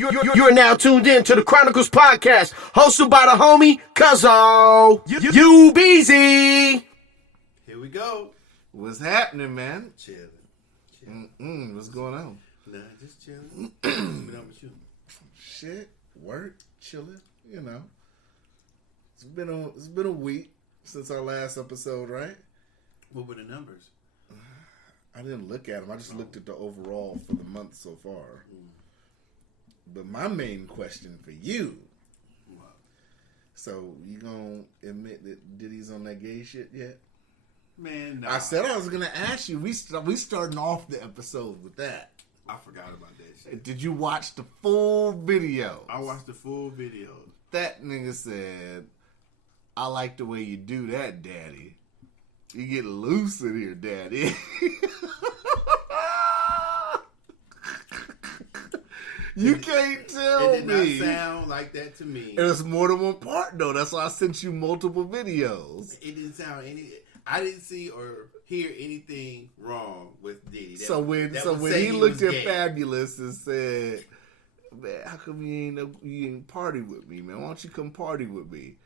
You're now tuned in to the Chronicles Podcast, hosted by the homie Cuzzo-Episode. Here we go. What's happening, man? Chilling. What's going on? Nah, just chilling. What's been up with you? Shit, work, chilling. You know, it's been a week since our last episode, right? What were the numbers? I didn't look at them. I just looked at the overall for the month so far. But my main question for you. What? So you gonna admit that Diddy's on that gay shit yet? Man, no. I said I was gonna ask you. We starting off the episode with that. I forgot about that shit. Did you watch the full video? I watched the full video. That nigga said, "I like the way you do that, Daddy. You get loose in here, Daddy." You can't tell me. It did not sound like that to me. It was more than one part, though. That's why I sent you multiple videos. It didn't sound I didn't see or hear anything wrong with Diddy. So when he looked at Fabulous and said, "Man, how come you ain't party with me, man? Why don't you come party with me?"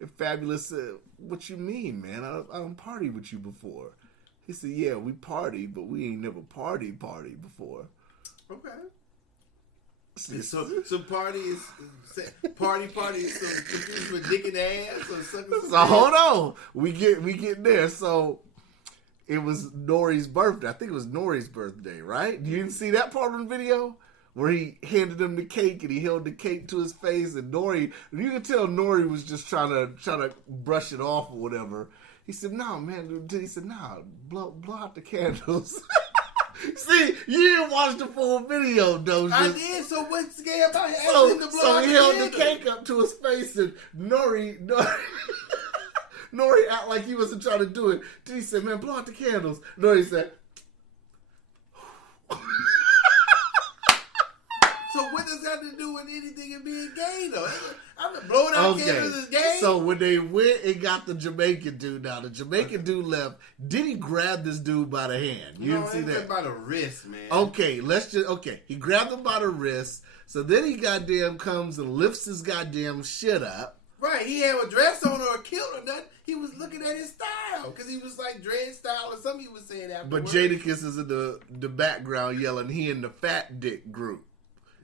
And Fabulous said, "What you mean, man? I don't party with you before." He said, "Yeah, we party, but we ain't never party before." Okay. So party is so confused with dick and ass or something. So hold on, we get there. So it was Nori's birthday. I think it was Nori's birthday, right? You didn't see that part of the video where he handed him the cake and he held the cake to his face, and Nori, you could tell Nori was just trying to brush it off or whatever. He said, "No, man." He said, "Nah, blow out the candles." See, you didn't watch the full video, Docious. I did, so what's gay about him? So he held the cake up to his face, and Nori act like he wasn't trying to do it. Then he said, "Man, blow out the candles." Nori said, So what does that have to do with anything in being gay, though? I'm blowing out candles is gay. So when they went and got the Jamaican dude, now the Jamaican dude left. Diddy grabbed this dude by the hand. You didn't see that? By the wrist, man. Okay, he grabbed him by the wrist. So then he goddamn comes and lifts his goddamn shit up. Right, he had a dress on or a kilt or nothing. He was looking at his style because he was like dread style or something he was saying afterwards. But Jadakiss is in the background yelling, he in the fat dick group.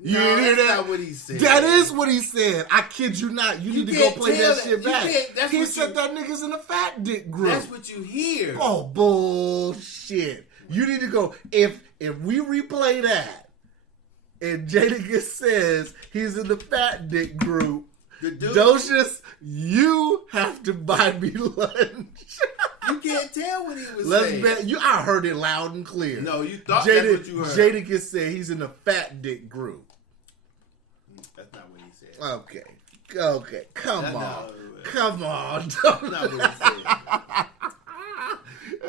You no, didn't hear that's that? not what he said. That is what he said. I kid you not. You need to go play that shit back. He said that nigga's in the fat dick group. That's what you hear. Oh, bullshit. You need to go. If we replay that and Jadakiss says he's in the fat dick group, Docious, you have to buy me lunch. You can't tell what he was saying. I heard it loud and clear. No, you thought that's what you heard. Jadakiss said he's in the fat dick group. That's not what he said. Okay. Come on. That's not what he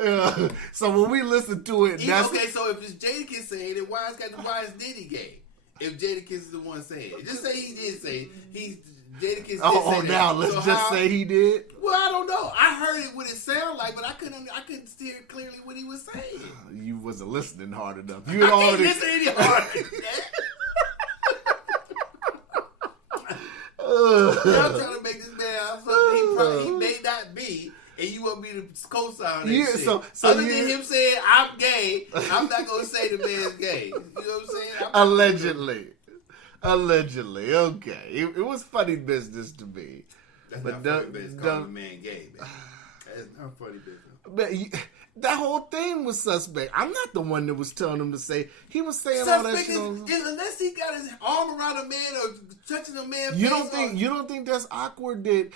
said. So when we listen to it, okay. So if it's Jadakiss saying it, why is Diddy gay? If Jadakiss is the one saying it, just say he did say it. Jadakiss did say now that. let's just say he did. Well, I don't know. I heard it what it sounded like, but I couldn't hear clearly what he was saying. You wasn't listening hard enough. I can't listen any harder. I'm trying to make this man out something he may not be, and you want me to co-sign that shit. So other than him saying I'm gay, I'm not gonna say the man's gay. You know what I'm saying? Allegedly, okay. It was funny business to me. That's not funny business calling a man gay, man. That's not funny business. But that whole thing was suspect. I'm not the one that was telling him to say. He was saying suspect all that shit. Unless he got his arm around a man or touching a man. You don't think that's awkward? That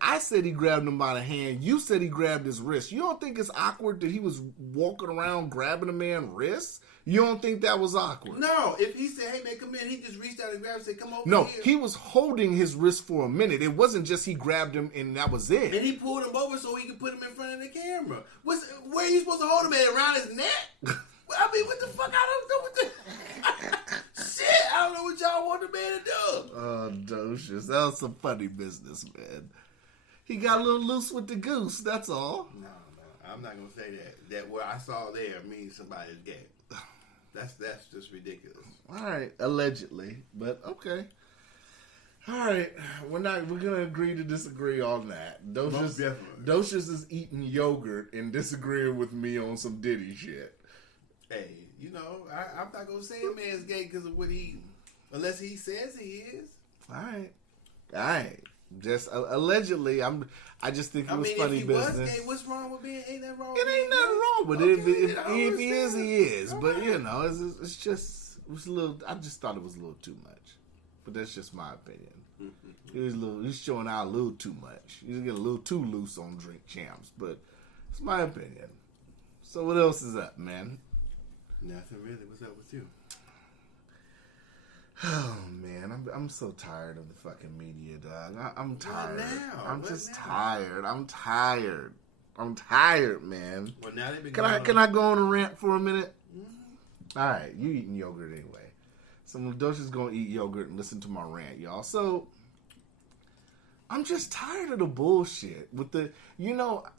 I said he grabbed him by the hand. You said he grabbed his wrist. You don't think it's awkward that he was walking around grabbing a man's wrist? You don't think that was awkward? No. If he said, "Hey man, come in," he just reached out and grabbed him and said, "Come over no, here." No, he was holding his wrist for a minute. It wasn't just he grabbed him and that was it. And he pulled him over so he could put him in front of the camera. Where are you supposed to hold him at? Around his neck? I mean, what the fuck? I don't know what the... Shit, I don't know what y'all want the man to do. Oh, Docious. That was some funny business, man. He got a little loose with the goose, that's all. No. I'm not going to say that. That what I saw there means somebody's gay. That's just ridiculous. All right, allegedly, but okay. All right, we're gonna agree to disagree on that. Most definitely. Docious is eating yogurt and disagreeing with me on some Diddy shit. Hey, I'm not gonna say a man's gay because of what unless he says he is. All right. Just allegedly, I just think it was funny if he business. Was gay, what's wrong with being? Ain't that wrong? It ain't nothing wrong with it. If he is, he is. All But right. it's just it was a little. I just thought it was a little too much. But that's just my opinion. He's showing out a little too much. He's getting a little too loose on Drink Champs. But it's my opinion. So what else is up, man? Nothing really. What's up with you? Oh man, I'm so tired of the fucking media, dog. I'm tired. I'm just tired. I'm tired, man. Well, now they've been. Can I go on a rant for a minute? Mm-hmm. All right, you eating yogurt anyway. So Docious gonna eat yogurt and listen to my rant, y'all. So I'm just tired of the bullshit with the,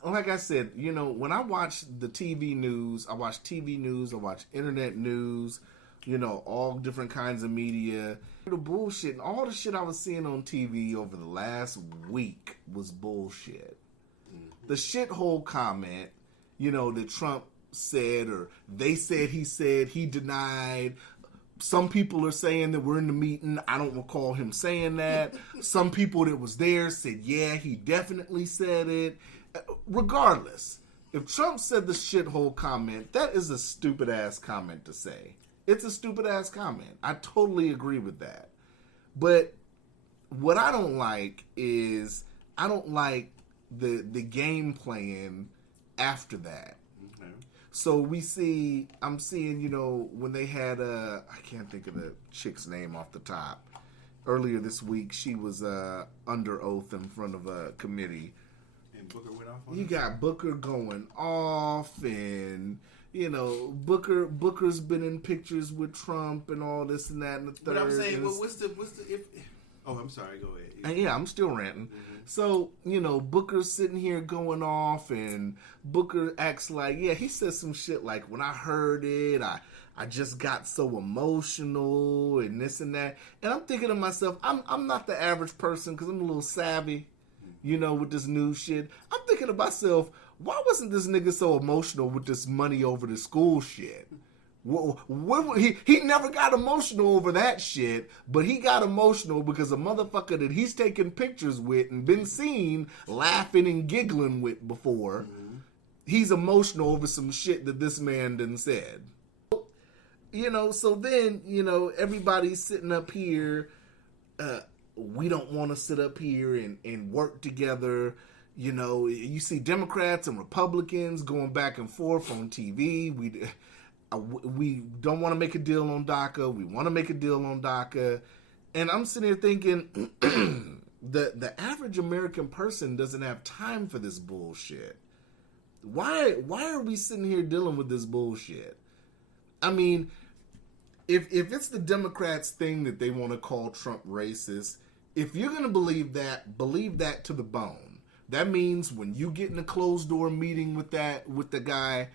like I said, when I watch the TV news, I watch internet news. All different kinds of media. The bullshit and all the shit I was seeing on TV over the last week was bullshit. Mm-hmm. The shithole comment, that Trump said, or they said, he denied. Some people are saying that we're in the meeting. I don't recall him saying that. Some people that was there said, yeah, he definitely said it. Regardless, if Trump said the shithole comment, that is a stupid ass comment to say. It's a stupid ass comment. I totally agree with that. But what I don't like is I don't like the game playing after that. Okay. So I'm seeing, when they had I can't think of the chick's name off the top. Earlier this week, she was under oath in front of a committee. And Booker went off on You got Booker going off and... Booker's been in pictures with Trump and all this and that and the third. But I'm saying, what's the if? Oh, I'm sorry. Go ahead. Yeah, I'm still ranting. Mm-hmm. So Booker's sitting here going off, and Booker acts like, yeah, he says some shit like, when I heard it, I just got so emotional and this and that. And I'm thinking to myself, I'm not the average person because I'm a little savvy, with this new shit. I'm thinking to myself, why wasn't this nigga so emotional with this money over the school shit? He never got emotional over that shit, but he got emotional because a motherfucker that he's taken pictures with and been seen laughing and giggling with before, he's emotional over some shit that this man done said. So then, everybody's sitting up here, we don't want to sit up here and work together. You see Democrats and Republicans going back and forth on TV. We don't want to make a deal on DACA. We want to make a deal on DACA. And I'm sitting here thinking, the average American person doesn't have time for this bullshit. Why are we sitting here dealing with this bullshit? I mean, if it's the Democrats' thing that they want to call Trump racist, if you're going to believe that to the bone. That means when you get in a closed door meeting with the guy,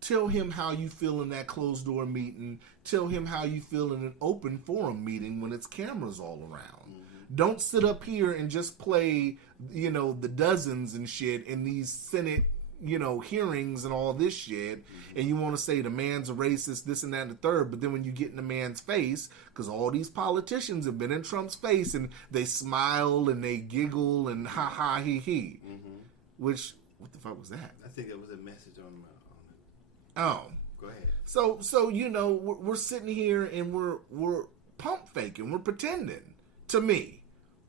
tell him how you feel in that closed door meeting. Tell him how you feel in an open forum meeting when it's cameras all around. Mm-hmm. Don't sit up here and just play, the dozens and shit in these Senate, hearings and all this shit. Mm-hmm. And you want to say the man's a racist, this and that and the third. But then when you get in the man's face, because all these politicians have been in Trump's face and they smile and they giggle and ha ha he he. Mm-hmm. Which, what the fuck was that? I think it was a message on it. Oh. Go ahead. So we're sitting here and we're pump faking. We're pretending. To me.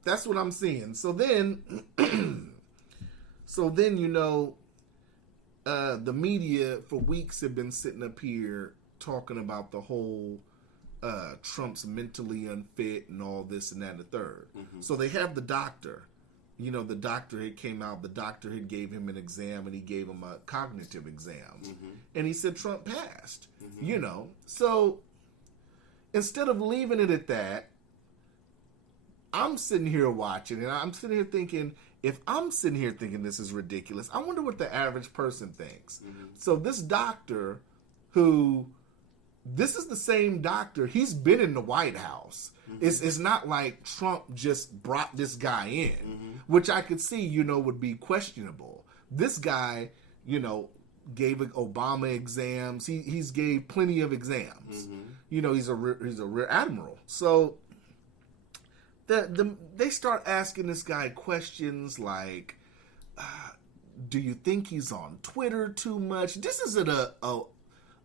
That's what I'm seeing. So then, the media for weeks have been sitting up here talking about the whole Trump's mentally unfit and all this and that and the third. Mm-hmm. So they have the doctor. The doctor had came out. The doctor had gave him an exam and he gave him a cognitive exam. Mm-hmm. And he said Trump passed. Mm-hmm. So instead of leaving it at that, I'm sitting here watching and I'm sitting here thinking, if I'm sitting here thinking this is ridiculous, I wonder what the average person thinks. Mm-hmm. So this doctor who this is the same doctor. He's been in the White House. It's not like Trump just brought this guy in, which I could see, would be questionable. This guy, gave Obama exams. He's gave plenty of exams. He's a rear admiral. So they start asking this guy questions like, do you think he's on Twitter too much? This isn't a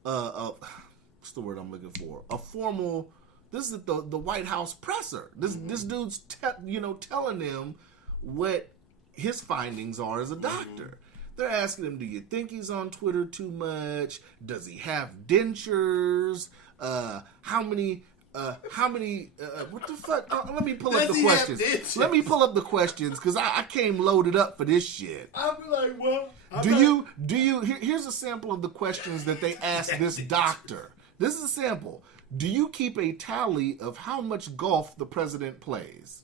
what's the word I'm looking for? A formal. This is the White House presser. This dude's telling them what his findings are as a doctor. They're asking him, do you think he's on Twitter too much? Does he have dentures? How many? What the fuck? Let me pull up the questions. Let me pull up the questions because I came loaded up for this shit. I'll be like, well, Here's a sample of the questions that they asked this doctor. This is a sample. Do you keep a tally of how much golf the president plays?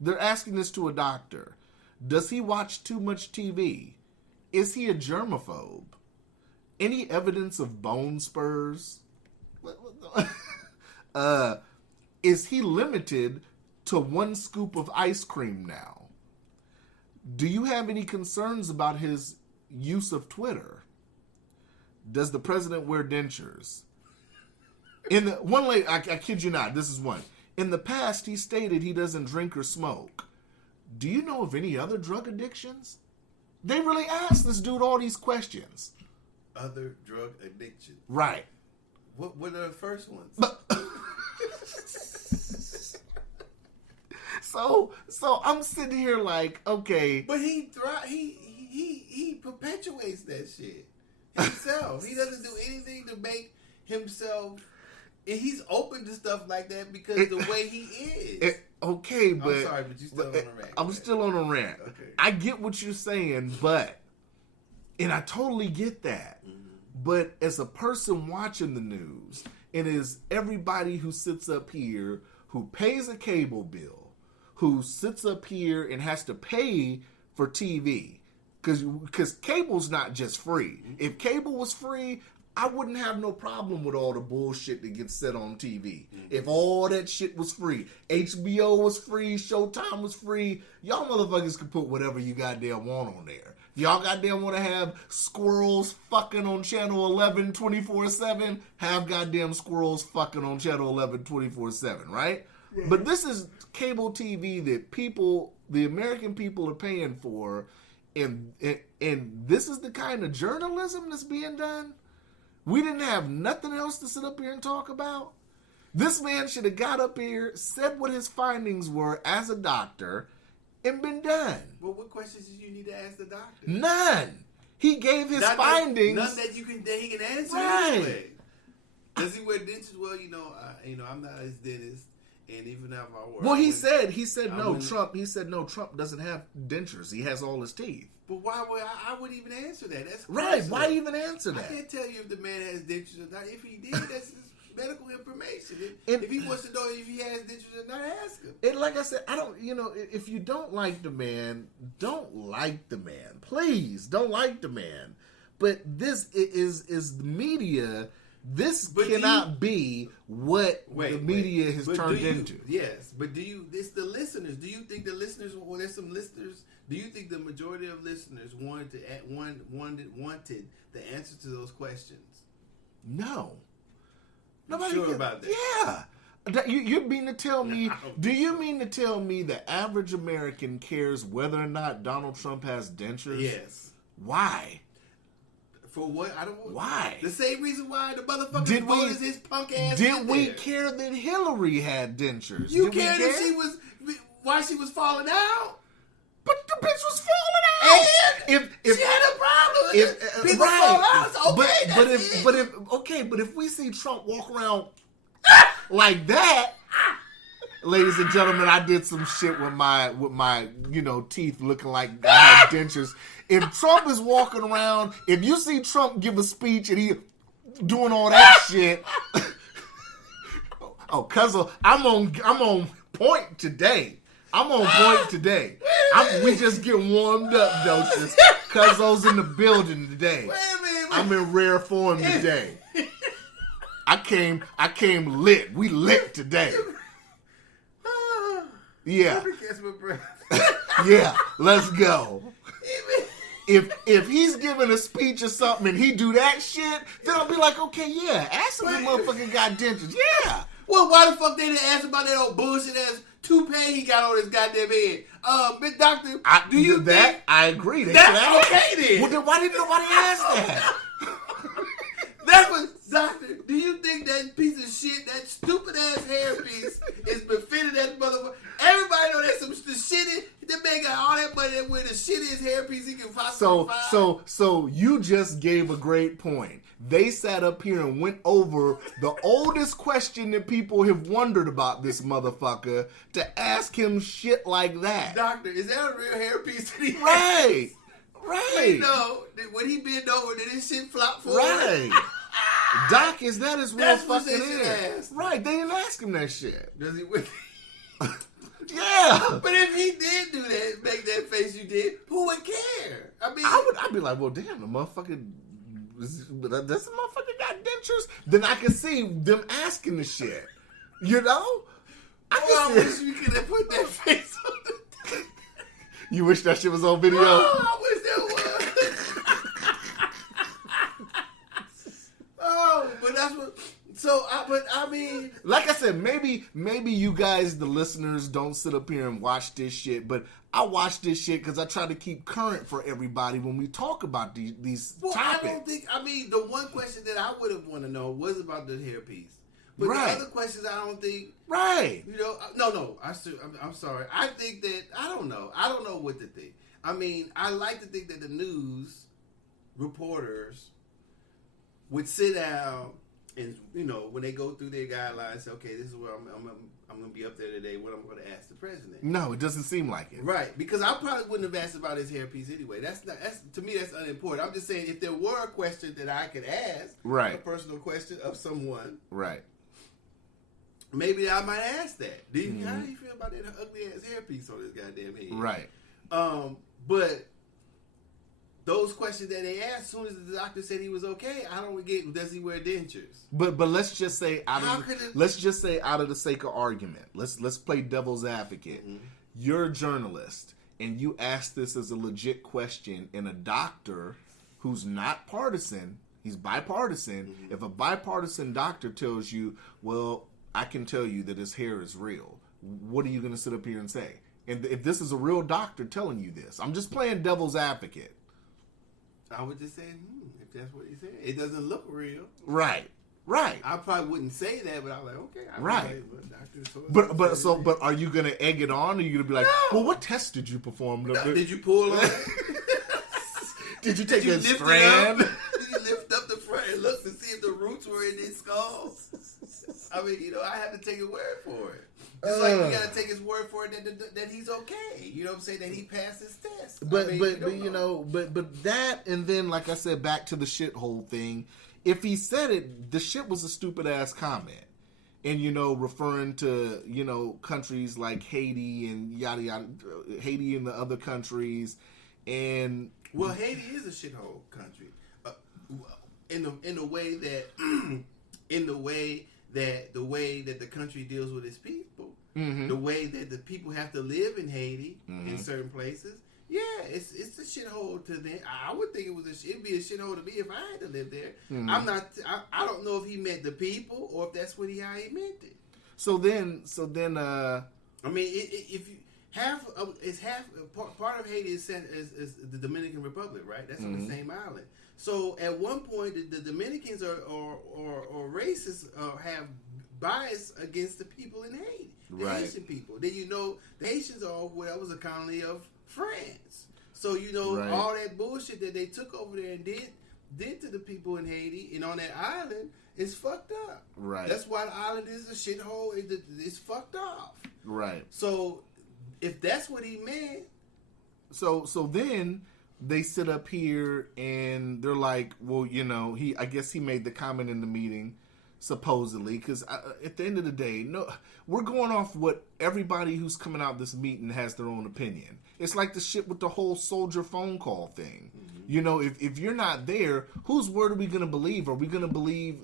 They're asking this to a doctor. Does he watch too much TV? Is he a germaphobe? Any evidence of bone spurs? Is he limited to 1 scoop of ice cream now? Do you have any concerns about his use of Twitter? Does the president wear dentures? I kid you not, this is one. In the past, he stated he doesn't drink or smoke. Do you know of any other drug addictions? They really asked this dude all these questions. Other drug addictions. Right. What are the first ones? So I'm sitting here like, okay. But he perpetuates that shit himself. He doesn't do anything to make himself. And he's open to stuff like that because the way he is. Okay, but I'm sorry, but you're still on a rant. I'm still on a rant. Okay. I get what you're saying, and I totally get that. But as a person watching the news, and as everybody who sits up here, who pays a cable bill, who sits up here and has to pay for TV, because cable's not just free. If cable was free, I wouldn't have no problem with all the bullshit that gets said on TV. If all that shit was free, HBO was free, Showtime was free, y'all motherfuckers can put whatever you goddamn want on there. If y'all goddamn want to have squirrels fucking on Channel 11 24/7, have goddamn squirrels fucking on Channel 11 24/7, right? But this is cable TV that the American people are paying for, and this is the kind of journalism that's being done? We didn't have nothing else to sit up here and talk about? This man should have got up here, said what his findings were as a doctor, and been done. Well, what questions did you need to ask the doctor? None. He gave his findings. None that he can answer. Right. Anyway. Does he wear dentures? Well, I'm not his dentist, and even if I were, well, he said no. Trump doesn't have dentures. He has all his teeth. But why would I would even answer that? That's right. personal. Why even answer that? I can't tell you if the man has dentures or not. If he did, that's his medical information. If he wants to know if he has dentures or not, ask him. And like I said, I don't. If you don't like the man, don't like the man. Please don't like the man. But this is the media. This cannot be what the media has turned into. Yes, but it's the listeners. Do you think the listeners, or there's some listeners, do you think the majority of listeners wanted the answer to those questions? No. Nobody sure about that? Yeah. You mean to tell me, do you mean to tell me the average American cares whether or not Donald Trump has dentures? Yes. Why? For what? I don't know. Why? The same reason why the motherfucker voted his punk ass. Did we care that Hillary had dentures? You cared that why she was falling out? But the bitch was falling out. And if she had a problem, people fall out. Okay, but if we see Trump walk around like that, ladies and gentlemen, I did some shit with my teeth looking like I had dentures. If Trump is walking around, if you see Trump give a speech and he doing all that shit, Cuzzo, I'm on point today. We just get warmed up, Docious. Cuzzo's in the building today. Wait a minute. I'm in rare form today. I came lit. We lit today. Yeah. Let me catch my breath. Yeah, let's go. If he's giving a speech or something and he do that shit, then I'll be like, okay, yeah, ask him if the motherfucker got dentures. Yeah. Well, why the fuck they didn't ask about that old bullshit ass toupee he got on his goddamn head? Big doctor, do you that? think I agree. that's okay then? Well, then why didn't nobody ask that? That was, doctor, do you think that piece of shit, that stupid ass hairpiece is befitting that motherfucker? Everybody know that's some the shitty. That man got all that money with the shittiest hairpiece he can possibly find. So you just gave a great point. They sat up here and went over the oldest question that people have wondered about this motherfucker to ask him shit like that. Doctor, is that a real hairpiece that he Right. Right. No, when he bent over, did his shit flop forward? Right. Doc, is that his real That's what fucking they should hair? ask. Right, they didn't ask him that shit. Does he? Yeah. But if he did do that, make that face you did, who would care? I mean, I'd be like, well, damn, the motherfucker, this motherfucker got dentures. Then I can see them asking the shit. You know? I wish you could have put that face on the. You wish that shit was on video? Oh, I wish that was. Oh, but that's what. So, I mean, like I said, maybe you guys, the listeners, don't sit up here and watch this shit, but I watch this shit because I try to keep current for everybody when we talk about these topics. I don't think. I mean, the one question that I would have want to know was about the hairpiece. But right. the other questions, I don't think. Right. You know, no. I'm sorry. I think that I don't know. I don't know what to think. I mean, I like to think that the news reporters would sit down and, you know, when they go through their guidelines, say, okay, this is where I'm going to be up there today. What I'm going to ask the president. No, it doesn't seem like it. Right, because I probably wouldn't have asked about his hairpiece anyway. That's to me, that's unimportant. I'm just saying, if there were a question that I could ask, right, a personal question of someone, right. Maybe I might ask that. How do you feel about that ugly ass hairpiece on his goddamn head? Right. But those questions that they asked, as soon as the doctor said he was okay, I don't get. Does he wear dentures? But let's just say out of the sake of argument, let's play devil's advocate. Mm-hmm. You're a journalist and you ask this as a legit question, and a doctor who's not partisan, he's bipartisan. Mm-hmm. If a bipartisan doctor tells you, well, I can tell you that his hair is real, what are you going to sit up here and say? And if this is a real doctor telling you this, I'm just playing devil's advocate. I would just say, if that's what he said, it doesn't look real. Right. I probably wouldn't say that, but I was like, okay. Right. But are you going to egg it on? Or are you going to be like, no. Well, what test did you perform? Did you pull on it? Did you take a strand? Did you lift up the front and look to see if the roots were in his skull? I mean, you know, I have to take his word for it. It's like you got to take his word for it that he's okay. You know what I'm saying? That he passed his test. But that, and then, like I said, back to the shithole thing. If he said it, the shit was a stupid ass comment. And, you know, referring to, you know, countries like Haiti and yada yada, Haiti and the other countries. And well, Haiti is a shithole country. In the way that the country deals with its people, mm-hmm. the way that the people have to live in Haiti mm-hmm. in certain places, yeah, it's a shithole to them. I would think it'd be a shithole to me if I had to live there. Mm-hmm. I don't know if he meant the people or if that's how he meant it. So then, I mean, if you part of Haiti is the Dominican Republic, right? That's mm-hmm. on the same island. So at one point, the Dominicans are racists, have bias against the people in Haiti, the right. Haitian people. Then you know the Haitians was a colony of France. So you know right. all that bullshit that they took over there and did to the people in Haiti and on that island is fucked up. Right. That's why the island is a shithole. It's fucked off. Right. So if that's what he meant, so then. They sit up here and they're like, well, you know, I guess he made the comment in the meeting, supposedly, because at the end of the day, no, we're going off what everybody who's coming out this meeting has their own opinion. It's like the shit with the whole soldier phone call thing. Mm-hmm. If you're not there, whose word are we going to believe? Are we going to believe,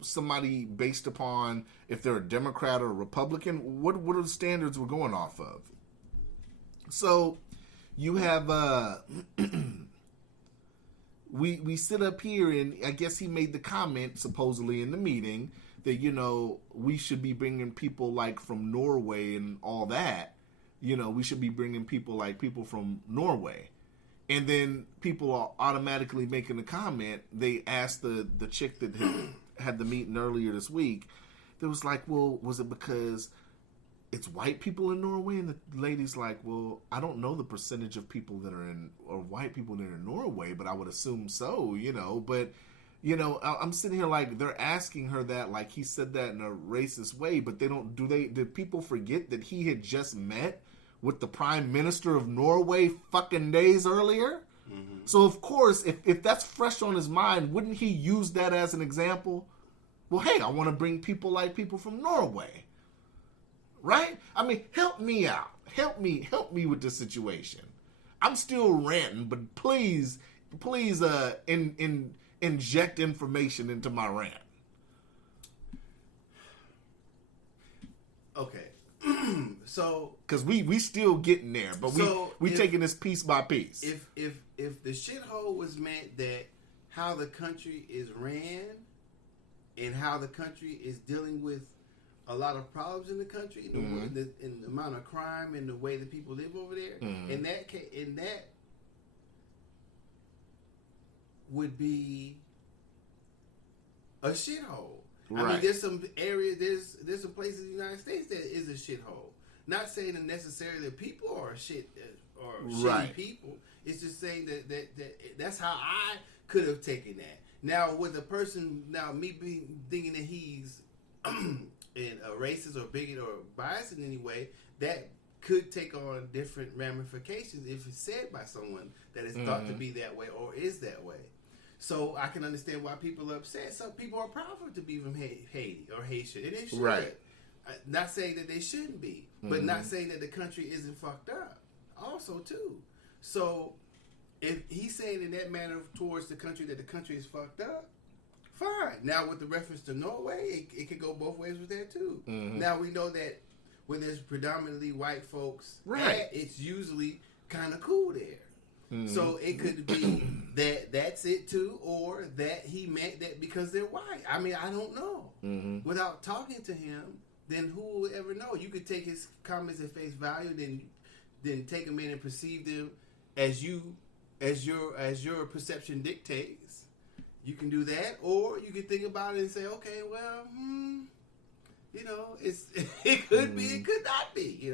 somebody based upon if they're a Democrat or a Republican? What are the standards we're going off of? So you have, we sit up here, and I guess he made the comment supposedly in the meeting that, we should be bringing people like from Norway and all that. We should be bringing people from Norway. And then people are automatically making a comment. They asked the chick that had the meeting earlier this week. That was like, well, was it because it's white people in Norway? And the lady's like, well, I don't know the percentage of people that are or white people that are in Norway, but I would assume so, But, I'm sitting here like they're asking her that, like he said that in a racist way, but did people forget that he had just met with the Prime Minister of Norway fucking days earlier? Mm-hmm. So, of course, if that's fresh on his mind, wouldn't he use that as an example? Well, hey, I want to bring people from Norway. Right? I mean, help me out. Help me with this situation. I'm still ranting, but please, inject information into my rant. Okay. So, because we still getting there, but we taking this piece by piece. If the shithole was meant that how the country is ran and how the country is dealing with a lot of problems in the country, and the amount of crime and the way that people live over there, and that would be a shithole. Right. I mean, there's some areas, there's some places in the United States that is a shithole. Not saying that necessarily the people are shitty people. It's just saying that that's how I could have taken that. Now, with a person, me thinking that he's a racist or bigot or biased in any way, that could take on different ramifications if it's said by someone that is thought to be that way or is that way. So I can understand why people are upset. Some people are proud to be from Haiti or Haitian, and they should. Right. Not saying that they shouldn't be, but not saying that the country isn't fucked up. Also, too. So if he's saying in that manner towards the country that the country is fucked up, fine. Now, with the reference to Norway, it could go both ways with that too. Now we know that when there's predominantly white folks, it's usually kind of cool there. So it could be that's it too, or that he meant that because they're white. I mean, I don't know. Without talking to him, then who will ever know? You could take his comments at face value, then take them in and perceive them as your perception dictates. You can do that, or you can think about it and say, okay, well, it could be, it could not be.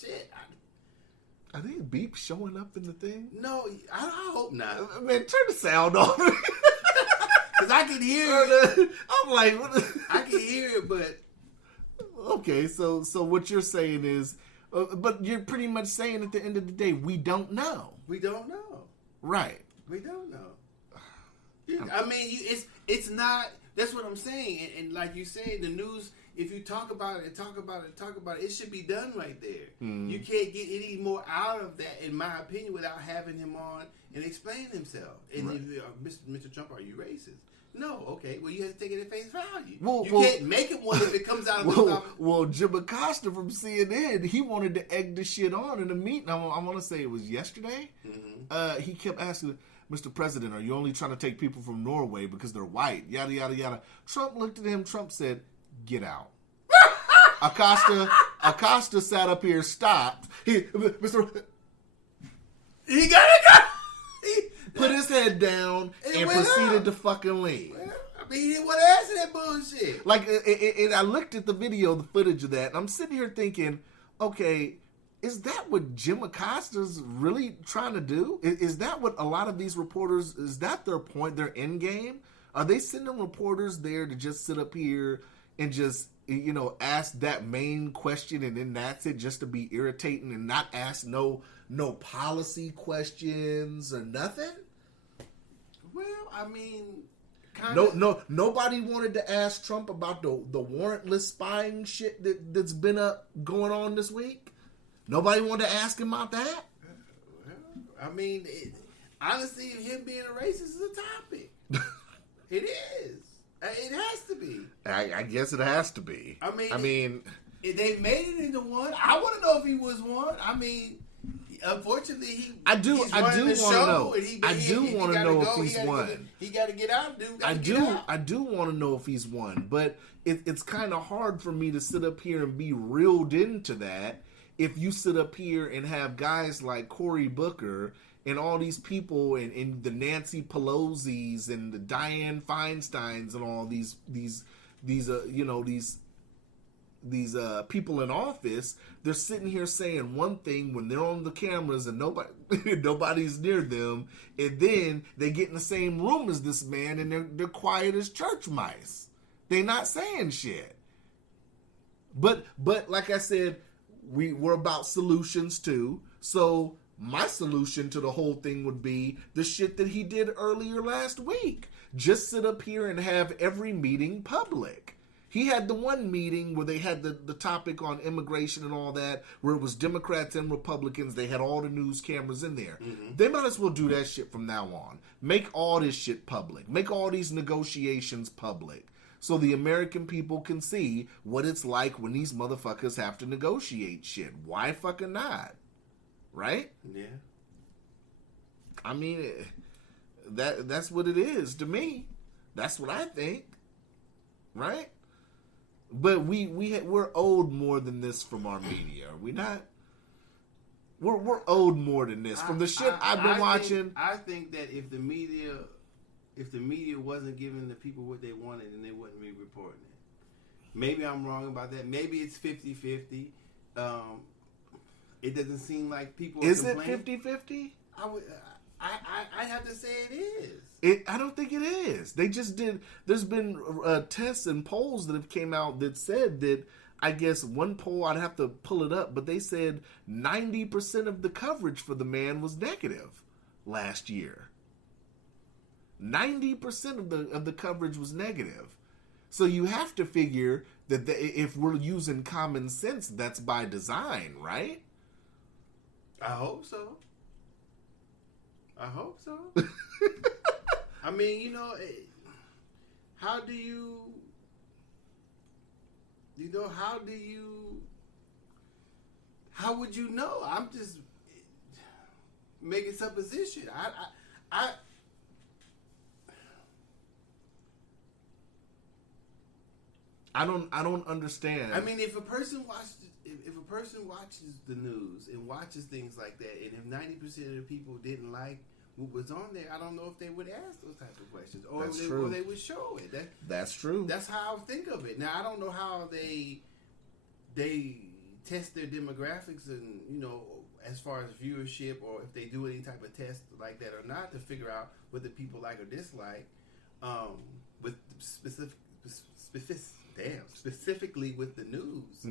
Shit. Are they beep showing up in the thing? No, I hope not. Man, turn the sound off. Because I can hear it. I'm like, what I can hear it, but... Okay, so what you're saying is... but you're pretty much saying at the end of the day, we don't know. We don't know. Right. We don't know. I mean, it's not... That's what I'm saying. And like you said, the news... If you talk about it, it should be done right there. You can't get any more out of that, in my opinion, without having him on and explaining himself. And if, Mr. Trump, are you racist? No. Okay. Well, you have to take it at face value. You can't make it one if it comes out of his mouth. Well, Jim Acosta from CNN, he wanted to egg the shit on in a meeting. I want to say it was yesterday. He kept asking, Mr. President, are you only trying to take people from Norway because they're white? Yada, yada, yada. Trump looked at him. Trump said, get out. Acosta sat up here, stopped. He got it. Put his head down and proceeded to fucking leave. Well, I mean, he didn't want to answer that bullshit. Like, and I looked at the video, the footage of that, and I'm sitting here thinking, okay, is that what Jim Acosta's really trying to do? Is that what a lot of these reporters, is that their point, their end game? Are they sending reporters there to just sit up here and just, ask that main question and then that's it, just to be irritating and not ask no policy questions or nothing? Well, I mean, nobody wanted to ask Trump about the warrantless spying shit that's been going on this week. Nobody wanted to ask him about that. Well, I mean, honestly, him being a racist is a topic. It is. It has to be. I guess it has to be. I mean, they made it into one. I want to know if he was one. I mean, unfortunately, I do want to know. I do want to know if he's one. He got to get out, dude. I do want to know if he's one, but it's kind of hard for me to sit up here and be reeled into that. If you sit up here and have guys like Cory Booker and all these people and the Nancy Pelosi's and the Dianne Feinsteins and all these people in office, they're sitting here saying one thing when they're on the cameras and nobody's near them, and then they get in the same room as this man and they're quiet as church mice. They're not saying shit. But like I said, we're about solutions too. So my solution to the whole thing would be the shit that he did earlier last week. Just sit up here and have every meeting public. He had the one meeting where they had the topic on immigration and all that, where it was Democrats and Republicans. They had all the news cameras in there. Mm-hmm. They might as well do that shit from now on. Make all this shit public. Make all these negotiations public. So the American people can see what it's like when these motherfuckers have to negotiate shit. Why fucking not? Right? Yeah. I mean, that's what it is to me. That's what I think. Right? But we're owed more than this from our media. Are we not? We're owed more than this from the shit I've been watching. I think that if the media wasn't giving the people what they wanted, then they wouldn't be reporting it. Maybe I'm wrong about that. Maybe it's 50-50. It doesn't seem like people are complaining. It 50-50? I have to say it is. I don't think it is. They just did. There's been tests and polls that have came out that said that, I guess one poll, I'd have to pull it up, but they said 90% of the coverage for the man was negative last year. 90% of the coverage was negative. So you have to figure that if we're using common sense, that's by design, right? I hope so. I mean, how would you know? I'm just making supposition. I don't understand. I mean, if a person watches the news and watches things like that, and if 90% of the people didn't like what was on there, I don't know if they would ask those types of questions, or they would show it. That's true. That's how I think of it. Now, I don't know how they test their demographics and as far as viewership, or if they do any type of test like that or not to figure out what the people like or dislike, with specifically with the news.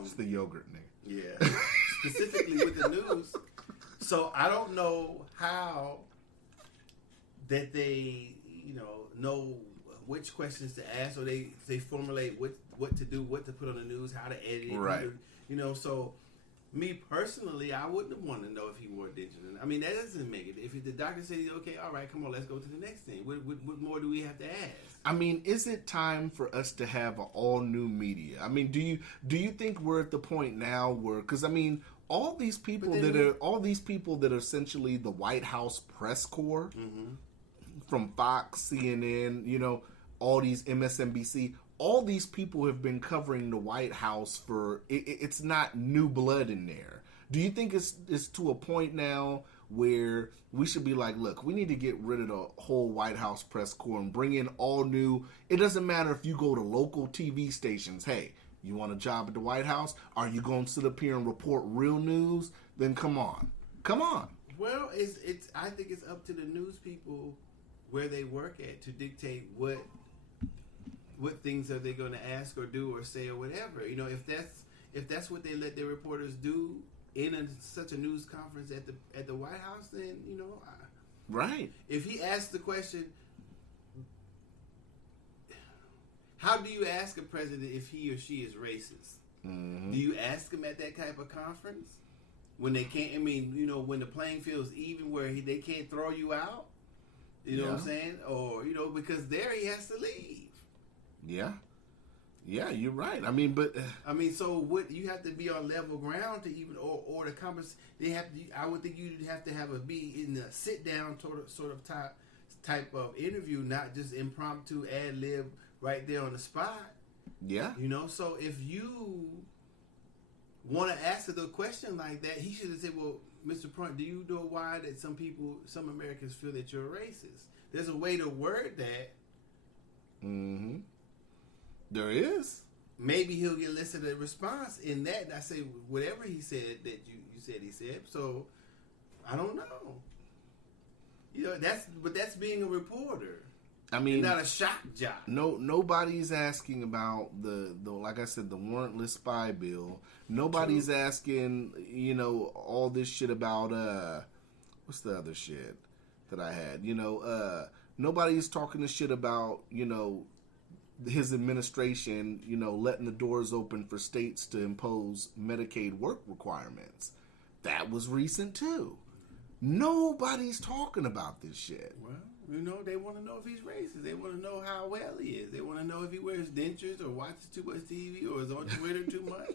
It's the yogurt name. Yeah, specifically with the news. So I don't know how that they know which questions to ask, or they formulate what to do, what to put on the news, how to edit it. Right. So me personally, I wouldn't want to know if he wore dentures. I mean, that doesn't make it. If the doctor said he's okay, all right, come on, let's go to the next thing. What more do we have to ask? I mean, is it time for us to have an all new media? I mean, do you think we're at the point now where, because I mean, all these people that are essentially the White House press corps, mm-hmm. from Fox, CNN, all these MSNBC. All these people have been covering the White House for. It's not new blood in there. Do you think it's to a point now where we should be like, look, we need to get rid of the whole White House press corps and bring in all new. It doesn't matter if you go to local TV stations. Hey, you want a job at the White House? Are you going to sit up here and report real news? Then come on. Well, it's. I think it's up to the news people where they work at to dictate what things are they going to ask or do or say or whatever. If that's what they let their reporters do in such a news conference at the White House, then right. If he asks the question, how do you ask a president if he or she is racist? Mm-hmm. Do you ask him at that type of conference? when they can't. I mean, you know, when the playing field's even, where they can't throw you out. You know what I'm saying? Or, you know, because there he has to leave. Yeah. Yeah, you're right. I mean, but I mean, so what? You have to be on level ground to even, or the conversation. They have to. I would think you'd have to be in the sit down sort of type of interview, not just impromptu ad lib right there on the spot. Yeah. You know, so if you want to ask a question like that, he should have said, "Well, Mr. Prunt, do you know why that some Americans feel that you're racist?" There's a way to word that. Mm-hmm. There is. Maybe he'll get listed a response in that. And I say whatever he said that you said he said. So I don't know. You know, that's being a reporter. I mean, not a shock job. Nobody's asking about the like I said, the warrantless spy bill. Nobody's asking, you know, all this shit about what's the other shit that I had? You know, nobody's talking this shit about, you know, his administration, you know, letting the doors open for states to impose Medicaid work requirements. That was recent too. Nobody's talking about this shit. Well, you know, they want to know if he's racist. They want to know how well he is. They want to know if he wears dentures or watches too much TV or is on Twitter too much.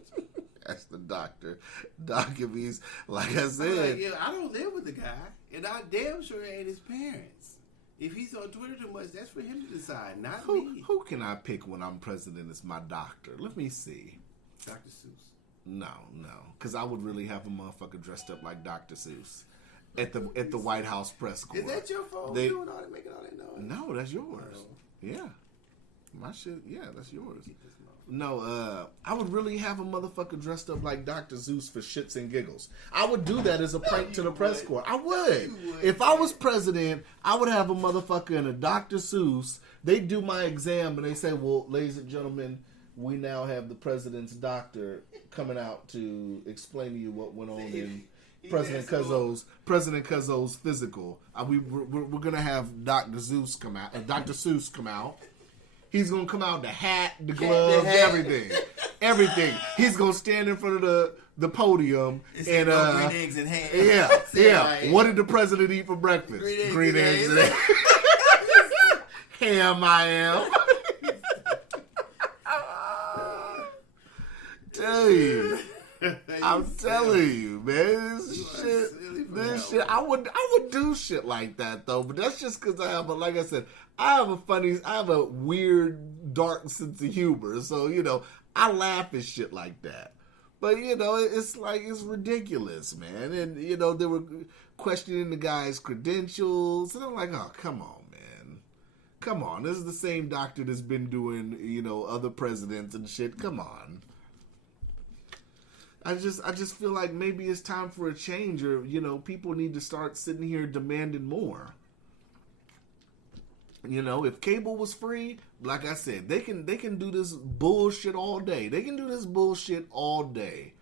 That's the doctor. Doc, if he's, like I said. Like, yeah, I don't live with the guy, and I damn sure ain't his parents. If he's on Twitter too much, that's for him to decide, not me. Who can I pick when I'm president as my doctor? Let me see. Dr. Seuss. No. Because I would really have a motherfucker dressed up like Dr. Seuss at the White House press corps. Is that your phone doing all that, making all that noise? No, that's yours. Oh. Yeah. My shit, yeah, that's yours. No, I would really have a motherfucker dressed up like Dr. Seuss for shits and giggles. I would do that as a prank to the press corps. I would. If I was president, I would have a motherfucker in a Dr. Seuss. They do my exam and they say, well, ladies and gentlemen, we now have the president's doctor coming out to explain to you what went on in President Cuzzo's physical. We're gonna have Dr. Seuss come out. Dr. Seuss come out. He's gonna come out the hat, the gloves, everything. He's gonna stand in front of the podium and green eggs and ham. Yeah. What did the president eat for breakfast? Green eggs and ham. Ham, I am. Tell you. I'm telling you, man. This shit. I would do shit like that though, but that's just because I have I have a weird, dark sense of humor. So, you know, I laugh at shit like that. But, you know, it's like, it's ridiculous, man. And, you know, they were questioning the guy's credentials. And I'm like, oh, come on, man. Come on. This is the same doctor that's been doing, you know, other presidents and shit. Come on. I just feel like maybe it's time for a change, or, you know, people need to start sitting here demanding more. You know, if cable was free, like I said, they can do this bullshit all day. They can do this bullshit all day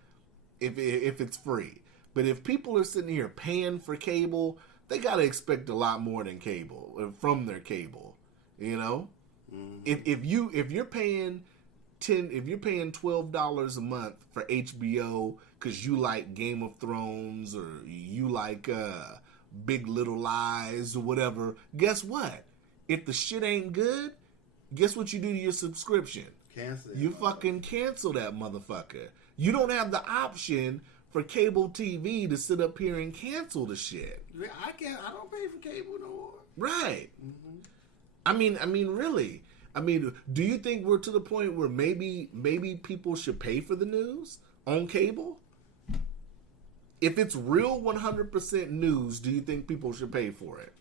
if it's free. But if people are sitting here paying for cable, they gotta expect a lot more than cable from their cable. You know, if you're paying $12 a month for HBO because you like Game of Thrones or you like Big Little Lies or whatever, guess what? If the shit ain't good, guess what you do to your subscription? Cancel it. You fucking cancel that motherfucker. You don't have the option for cable TV to sit up here and cancel the shit. I don't pay for cable no more. Right. Mm-hmm. I mean, really. I mean, do you think we're to the point where maybe people should pay for the news on cable? If it's real 100% news, do you think people should pay for it?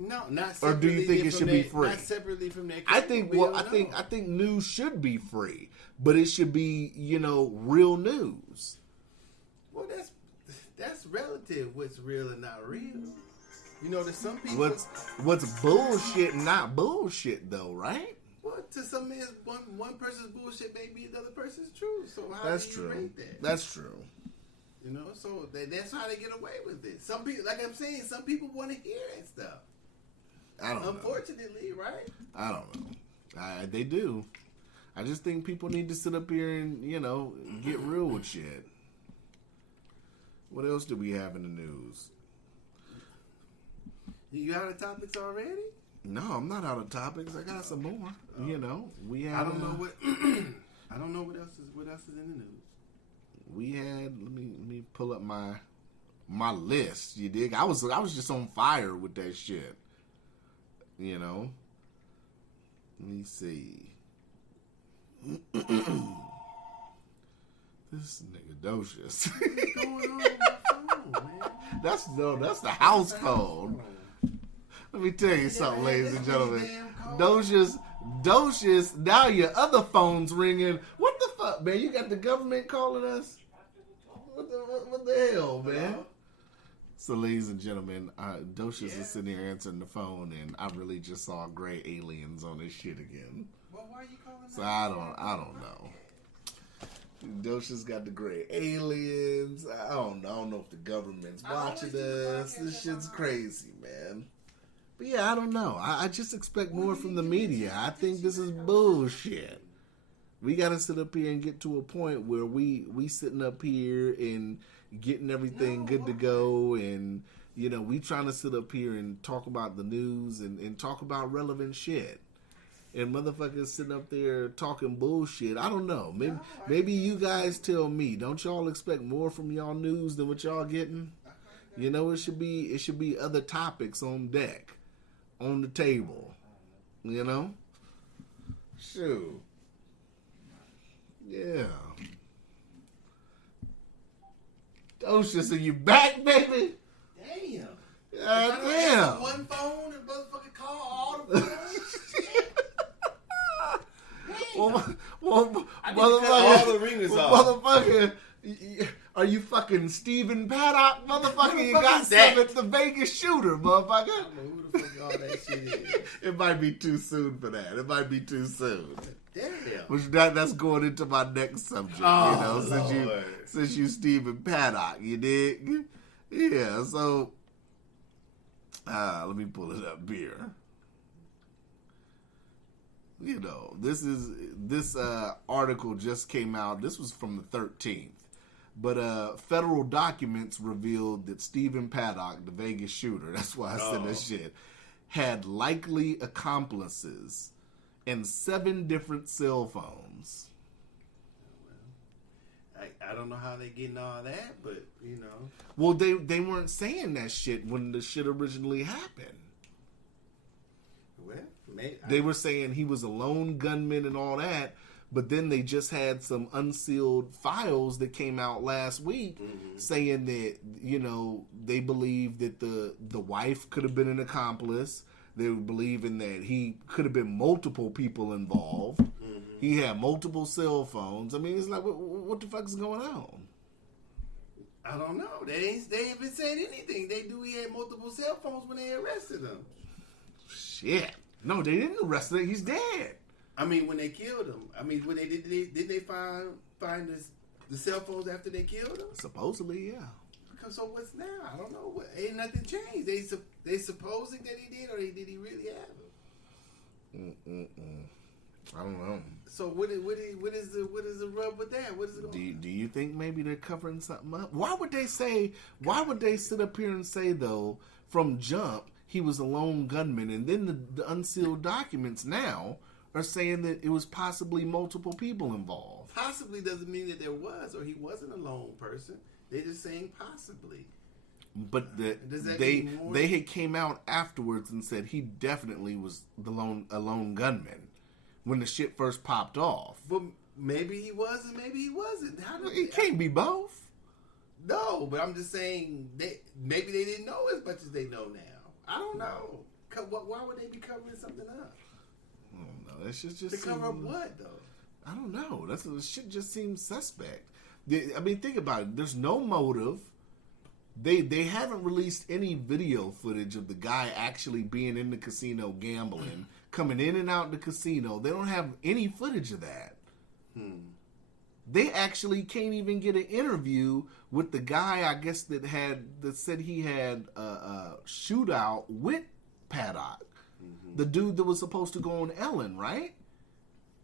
No, not separately. Or do you think it should be free? Not separately from their cable. I think news should be free, but it should be, you know, real news. Well, that's relative. What's real and not real. You know, there's some people. What's bullshit and not bullshit though, right? Well, to some men, one person's bullshit may be another person's truth. So how do you rate that? That's true. You know, so that's how they get away with it. Some people, like I'm saying, some people want to hear that stuff. I don't know. Unfortunately, right? I don't know. They do. I just think people need to sit up here and, you know, get real with shit. What else do we have in the news? You out of topics already? No, I'm not out of topics. I got some more. You know, we had. I don't know what. I don't know what else is in the news. We had. Let me pull up my list. You dig? I was just on fire with that shit. You know. Let me see. This nigga Docious. What's going on with my phone, man? That's the house phone. Let me tell you something, ladies and gentlemen. Docious, now your other phone's ringing. What the fuck, man? You got the government calling us? What the hell, man? So, ladies and gentlemen, Docious is sitting here answering the phone, and I really just saw gray aliens on this shit again. Well, why are you calling So I don't know. Docious got the gray aliens. I don't know if the government's watching us. This shit's crazy, man. But yeah, I don't know. I just expect more from the media. I think this is bullshit. We got to sit up here and get to a point where we sitting up here and getting everything good to go, and you know, we trying to sit up here and talk about the news and talk about relevant shit. And motherfuckers sitting up there talking bullshit. I don't know. Maybe you guys tell me. Don't y'all expect more from y'all news than what y'all getting? You know, it should be other topics on deck, on the table. You know? Shoot. Yeah. Docious, are you back, baby? Damn. God damn. One phone and motherfucker call all the phones. Well, I need to cut all the ringers off. Motherfucker, are you fucking Stephen Paddock, motherfucker? You got some at the Vegas shooter, motherfucker. I don't know who the fuck all that shit is. It might be too soon for that. It might be too soon. Damn. Which that's going into my next subject. Oh, you know, since you Stephen Paddock, you dig? Yeah. So, let me pull it up here. You know, this article just came out. This was from the 13th. But federal documents revealed that Stephen Paddock, the Vegas shooter, that's why I said this shit, had likely accomplices and 7 different cell phones. I don't know how they getting all that, but, you know. Well, they weren't saying that shit when the shit originally happened. Well, they were saying he was a lone gunman and all that, but then they just had some unsealed files that came out last week saying that, you know, they believe that the wife could have been an accomplice. They were believing that he could have been multiple people involved. He had multiple cell phones. I mean, it's like, what the fuck is going on? I don't know. They haven't said anything. They do. He had multiple cell phones when they arrested him. Shit. No, they didn't arrest him. He's dead. I mean, when they killed him. I mean, when did they find the cell phones after they killed him? Supposedly, yeah. So what's now? I don't know. Ain't nothing changed. They supposing that he did, or did he really have them? I don't know. So what is the rub with that? What is it going? Do you think maybe they're covering something up? Why would they sit up here and say, though, from jump he was a lone gunman, and then the unsealed documents now are saying that it was possibly multiple people involved? Possibly doesn't mean that there was, or he wasn't a lone person. They're just saying possibly. But they had came out afterwards and said he definitely was a lone gunman when the shit first popped off. But maybe he was and maybe he wasn't. It can't be both. No, but I'm just saying maybe they didn't know as much as they know now. I don't know. Why would they be covering something up? I don't know. That shit just to cover up what, though? I don't know. The shit just seems suspect. I mean, think about it. There's no motive. They haven't released any video footage of the guy actually being in the casino gambling, coming in and out the casino. They don't have any footage of that. They actually can't even get an interview with the guy, I guess, that said he had a shootout with Paddock. The dude that was supposed to go on Ellen, right?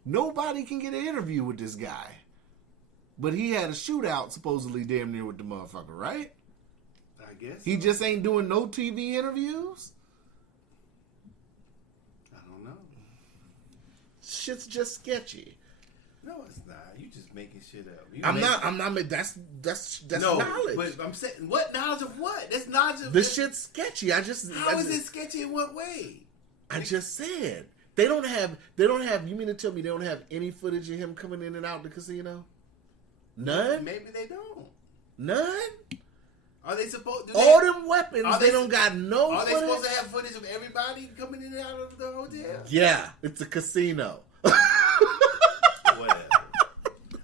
Nobody can get an interview with this guy. But he had a shootout supposedly damn near with the motherfucker, right? I guess He just ain't doing no TV interviews? I don't know. Shit's just sketchy. No, it's not. You just making shit up. I'm not. That's no, knowledge. But I'm saying, what knowledge of what? That's knowledge of This shit's sketchy. How is it sketchy in what way? I just said they don't have. You mean to tell me they don't have any footage of him coming in and out the casino? None. Maybe they don't. None. Are they supposed? All them weapons. They don't got no. Are footage? they supposed to have footage of everybody coming in and out of the hotel? Yeah, it's a casino. Whatever.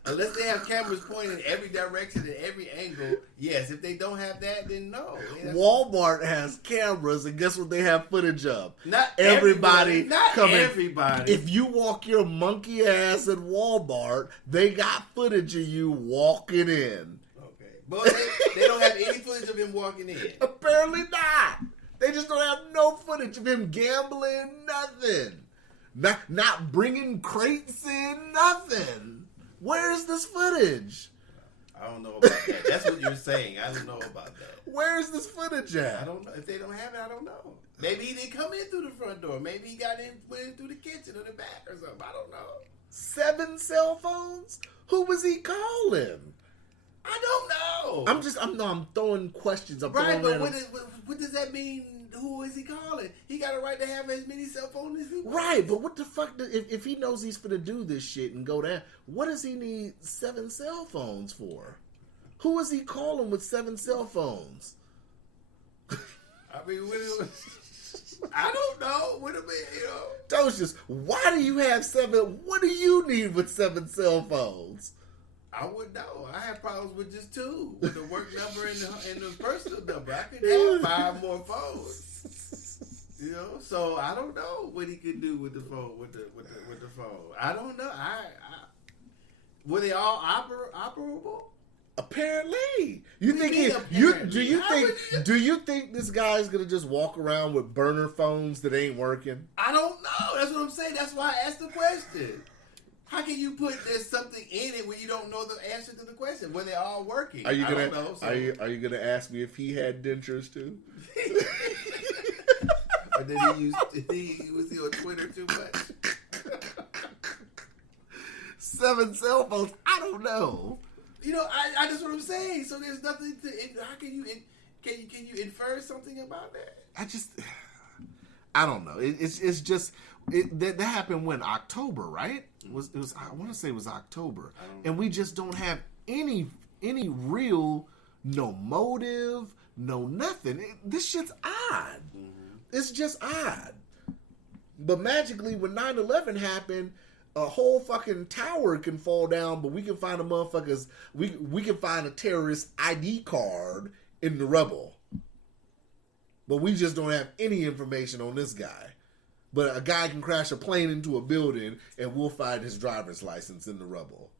Unless they have cameras pointing in every direction and every angle, yes. If they don't have that, then no. Walmart has cameras, and guess what they have footage of? Not everybody. Not coming. everybody. If you walk your monkey ass at Walmart, they got footage of you walking in. Okay, but they don't have any footage of him walking in. Apparently not. They just don't have no footage of him gambling. Nothing. Not bringing crates in. Nothing. Where is this footage? I don't know about that. That's what you're saying. I don't know about that. Where is this footage at? I don't know. If they don't have it, I don't know. Maybe he didn't come in through the front door. Maybe he went in through the kitchen or the back or something. I don't know. 7 cell phones? Who was he calling? I don't know. I'm throwing questions. Right, but what does that mean? Who is he calling? He got a right to have as many cell phones as he wants. Right, but what the fuck? If he knows he's finna do this shit and go down, what does he need 7 cell phones for? Who is he calling with 7 cell phones? I mean, I don't know. What do you know? Docious, why do you have 7? What do you need with 7 cell phones? I wouldn't know. I have problems with just 2, with the work number and the personal number. I could have 5 more phones. You know, so I don't know what he could do with the phone. With the phone, I don't know. Were they all operable? Apparently, do you think this guy's gonna just walk around with burner phones that ain't working? I don't know. That's what I'm saying. That's why I asked the question. How can you put there's something in it when you don't know the answer to the question? Were they all working? Are you gonna don't know, so. are you gonna ask me if he had dentures too? Or did he was on Twitter too much? 7 cell phones? I don't know. You know, I that's what I'm saying. So there's nothing to. How can you infer something about that? I don't know. It's just that happened when October, right? It was I want to say it was October, and we just don't have any real motive, no nothing. This shit's odd. Mm-hmm. It's just odd. But magically, when 9/11 happened, a whole fucking tower can fall down, but we can find we can find a terrorist ID card in the rubble. But we just don't have any information on this guy. But a guy can crash a plane into a building and we'll find his driver's license in the rubble.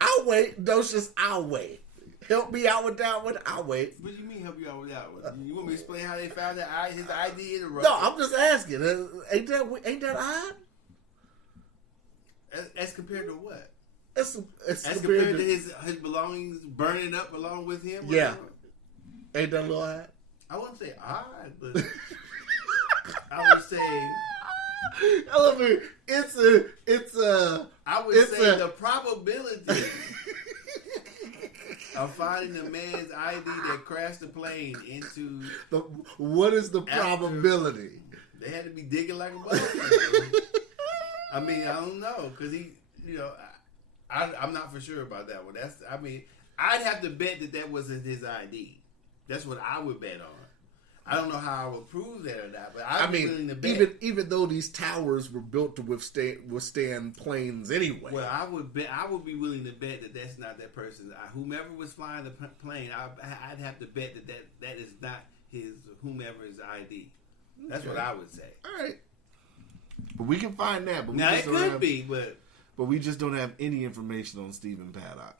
I'll wait. Docious, I'll wait. Help me out with that one. I'll wait. What do you mean help you out with that one? You want me to explain how they found his ID in the rubble? No, I'm just asking. Ain't that odd? As compared to what? As compared to his belongings burning up along with him? Yeah. Ain't that a little odd? I wouldn't say odd, but I would say. I mean, it's a. I would say the probability of finding the man's ID that crashed the plane into. What is the probability? They had to be digging like a motherfucker. I mean, I don't know, because he, I'm not for sure about that one. I'd have to bet that wasn't his ID. That's what I would bet on. I don't know how I would prove that or not, but I'd be willing to bet. Even though these towers were built to withstand planes anyway. Well, I would be willing to bet that that's not that person. Whomever was flying the plane, I'd have to bet that is not his whomever's ID. That's what I would say. All right, but we can find that. But now it could be, but we just don't have any information on Stephen Paddock.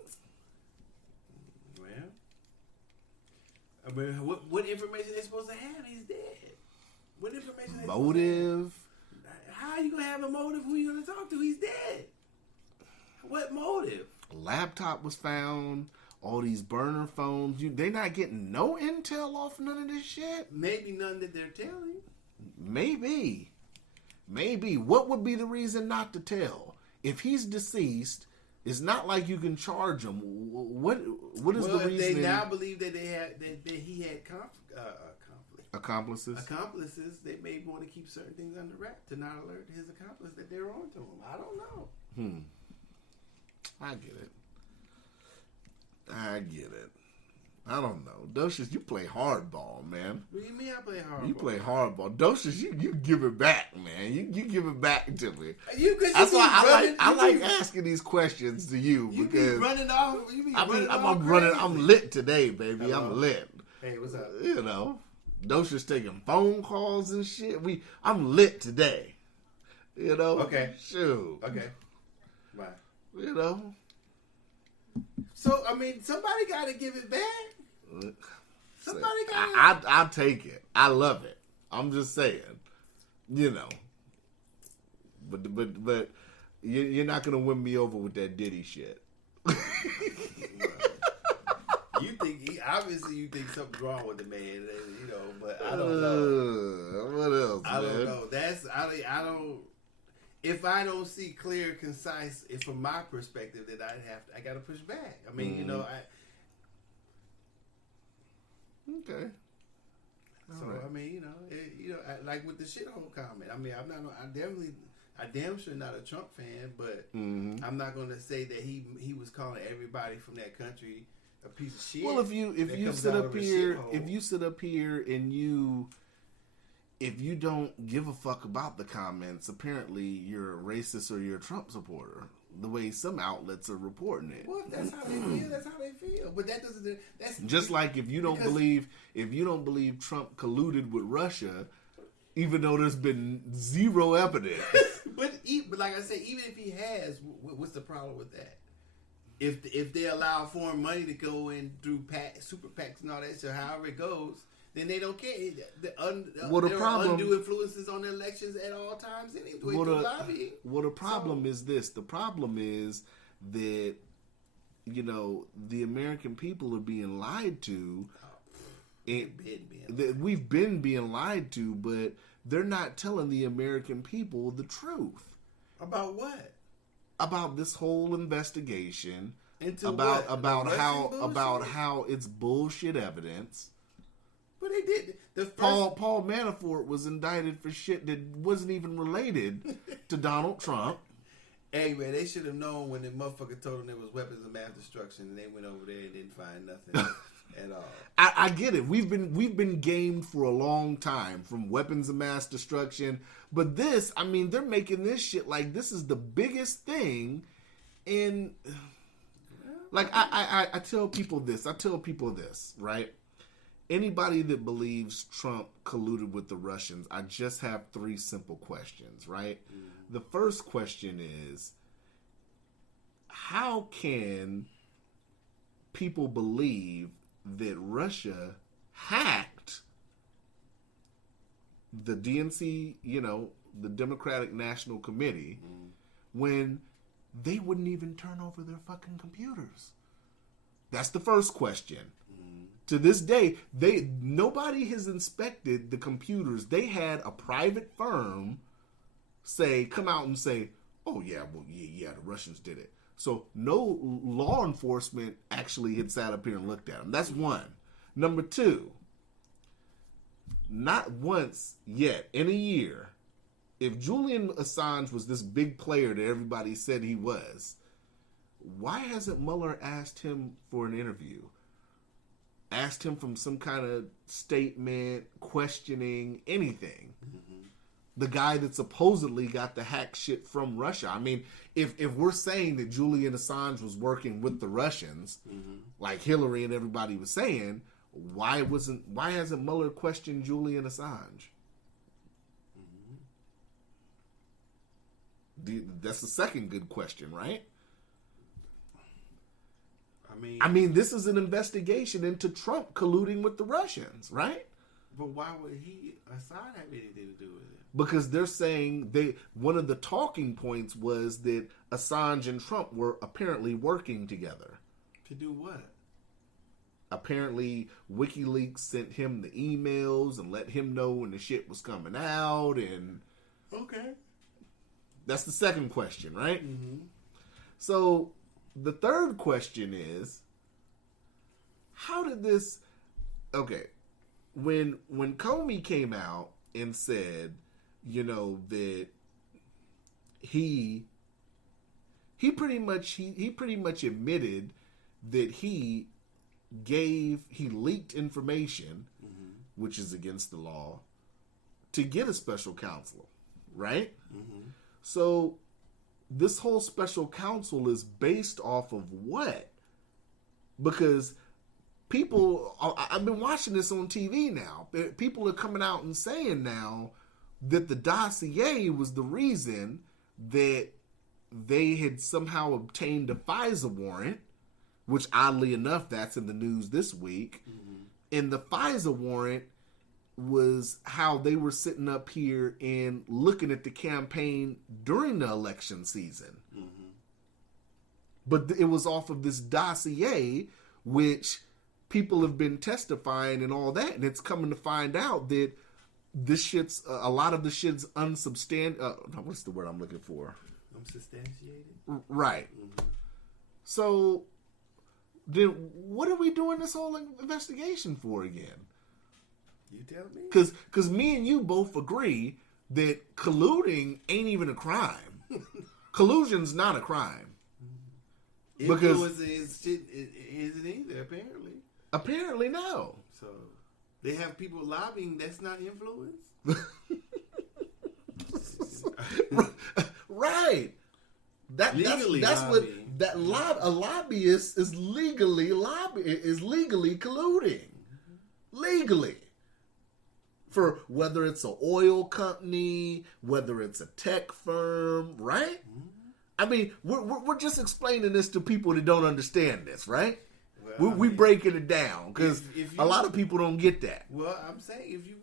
I mean, what information they supposed to have? He's dead. What information? Motive? How are you gonna have a motive? Who are you gonna talk to? He's dead. What motive? Laptop was found. All these burner phones. They not getting no intel off none of this shit? Maybe none that they're telling. Maybe. What would be the reason not to tell? If he's deceased, it's not like you can charge him. What is the reason? If they now believe that he had accomplices? Accomplices, they may want to keep certain things under wrap to not alert his accomplice that they're on to him. I don't know. I get it. I don't know. Docious, you play hardball, man. What do you mean I play hardball? You play hardball. Docious, you give it back, man. You give it back to me. That's why I like asking these questions to you because because be running off. I'm lit today, baby. Hello. I'm lit. Hey, what's up? You know, Docious taking phone calls and shit. I'm lit today. You know. Okay. Shoot. Okay. Bye. You know. So I mean, somebody got to give it back. Somebody got. I'll take it. I love it. I'm just saying. You know. But you're not gonna win me over with that Diddy shit. You think something's wrong with the man, you know? But I don't know. What else? I don't know. I don't. If I don't see clear, concise, from my perspective, then I got to push back. I mean, you know, Okay. So right. I mean, like with the shithole comment. I mean, I damn sure not a Trump fan, but I'm not going to say that he was calling everybody from that country a piece of shit. Well, if you sit up here and if you don't give a fuck about the comments, apparently you're a racist or you're a Trump supporter. The way some outlets are reporting it. Well, that's how they feel. That's how they feel. But that doesn't. That's just like if you don't believe Trump colluded with Russia, even though there's been zero evidence. but like I said, even if he has, what's the problem with that? If they allow foreign money to go in through super PACs and all that shit, however it goes, then they don't care. There are undue influences on the elections at all times anyway. The problem is this. The problem is that, the American people are being lied to. We've been being lied to, but they're not telling the American people the truth. About what? About this whole investigation. About how it's bullshit evidence. But they did. Paul Manafort was indicted for shit that wasn't even related to Donald Trump. Hey man, they should have known when the motherfucker told them there was weapons of mass destruction, and they went over there and didn't find nothing at all. I get it. We've been gamed for a long time from weapons of mass destruction, but this, I mean, they're making this shit like this is the biggest thing. In like I tell people this, right? Anybody that believes Trump colluded with the Russians, I just have 3 simple questions, right? Mm-hmm. The first question is, how can people believe that Russia hacked the DNC, the Democratic National Committee, when they wouldn't even turn over their fucking computers? That's the first question. To this day, nobody has inspected the computers. They had a private firm come out and say, "Oh yeah, the Russians did it." So no law enforcement actually had sat up here and looked at them. That's one. Number 2, not once yet in a year, if Julian Assange was this big player that everybody said he was, why hasn't Mueller asked him for an interview? Asked him from some kind of statement, questioning, anything. Mm-hmm. The guy that supposedly got the hack shit from Russia. I mean, if we're saying that Julian Assange was working with the Russians, like Hillary and everybody was saying, why hasn't Mueller questioned Julian Assange? Mm-hmm. That's the second good question, right? I mean, this is an investigation into Trump colluding with the Russians, right? But why would Assad have anything to do with it? Because they're saying one of the talking points was that Assange and Trump were apparently working together. To do what? Apparently, WikiLeaks sent him the emails and let him know when the shit was coming out, and okay, that's the second question, right? Mm-hmm. So the third question is, how did this? Okay, when Comey came out and said, you know, that he pretty much admitted that he leaked information, mm-hmm. which is against the law, to get a special counsel, right? Mm-hmm. So this whole special counsel is based off of what? Because I've been watching this on TV now. People are coming out and saying now that the dossier was the reason that they had somehow obtained a FISA warrant, which oddly enough, that's in the news this week. Mm-hmm. And the FISA warrant was how they were sitting up here and looking at the campaign during the election season. Mm-hmm. But it was off of this dossier, which people have been testifying and all that. And it's coming to find out that this shit's, a lot of the shit's unsubstantiated. What's the word I'm looking for? Unsubstantiated? Right. Mm-hmm. So then what are we doing this whole investigation for again? You tell me. Because me and you both agree that colluding ain't even a crime. Collusion's not a crime. Influence isn't either, apparently. Apparently, no. So they have people lobbying that's not influence? Right. That's what a lobbyist is legally colluding. Legally. For whether it's an oil company, whether it's a tech firm, right? Mm-hmm. I mean, we're just explaining this to people that don't understand this, right? Well, we breaking it down because a lot of people don't get that. Well, I'm saying if you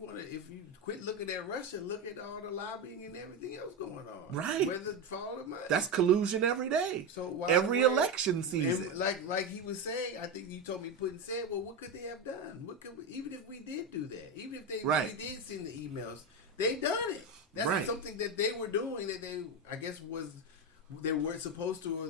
quit looking at Russia, look at all the lobbying and everything else going on. Right. Whether it fall or money. That's collusion every day. So every election season. Like he was saying, I think you told me well, what could they have done? Even if we did do that, even if they really did send the emails, they done it. That's something that they were doing that they, I guess, they weren't supposed to, or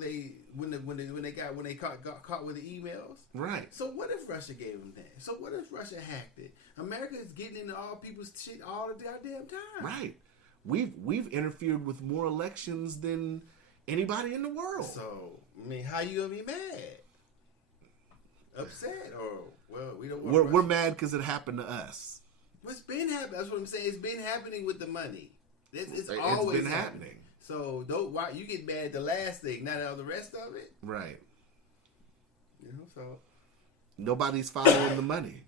when they got caught with the emails. Right. So what if Russia gave them that? So what if Russia hacked it? America is getting into all people's shit all the goddamn time. Right. We've interfered with more elections than anybody in the world. So I mean, how you gonna be mad? Upset or we don't. We're mad because it happened to us. It's been happening. That's what I'm saying. It's been happening with the money. It's always been happening. So why you get mad at the last thing, not all the rest of it? Right. So nobody's following the money,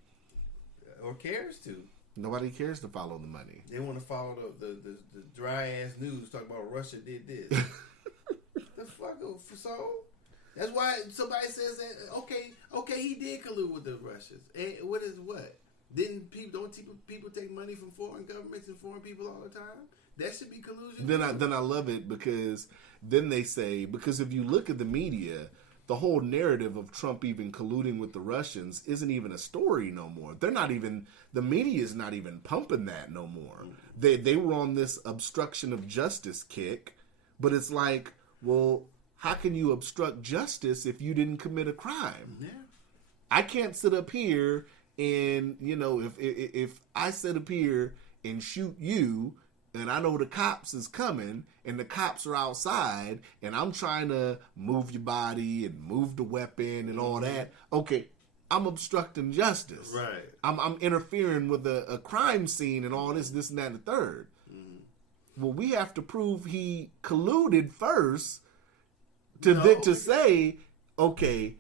or cares to. Nobody cares to follow the money. They want to follow the dry ass news talking about Russia did this. The fuck so. That's why somebody says that. Okay, he did collude with the Russians. And what? Don't people take money from foreign governments and foreign people all the time? That should be collusion. Then I love it because then they say, because if you look at the media, the whole narrative of Trump even colluding with the Russians isn't even a story no more. The media is not even pumping that no more. Mm-hmm. They were on this obstruction of justice kick, but it's like, well, how can you obstruct justice if you didn't commit a crime? Yeah. I can't sit up here and, if I sit up here and shoot you, and I know the cops is coming, and the cops are outside, and I'm trying to move your body and move the weapon and all that. Okay, I'm obstructing justice. Right. I'm interfering with a crime scene and all this, and that, and the third. Mm. Well, we have to prove he colluded first to say, okay,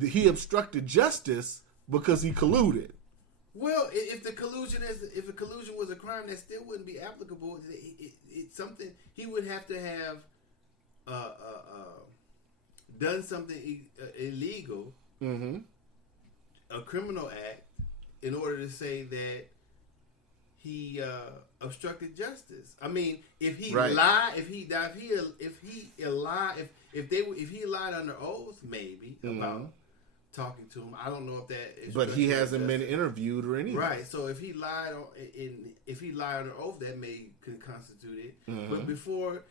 he obstructed justice because he colluded. Well, if the collusion was a crime, that still wouldn't be applicable. It's something he would have to have done something illegal, mm-hmm. a criminal act, in order to say that obstructed justice. I mean, if he Right. lied, if he lied under oath, maybe about talking to him. I don't know if that. But he obstructed hasn't been justice. interviewed or anything. Right. So if he lied under oath, that can constitute it. But before,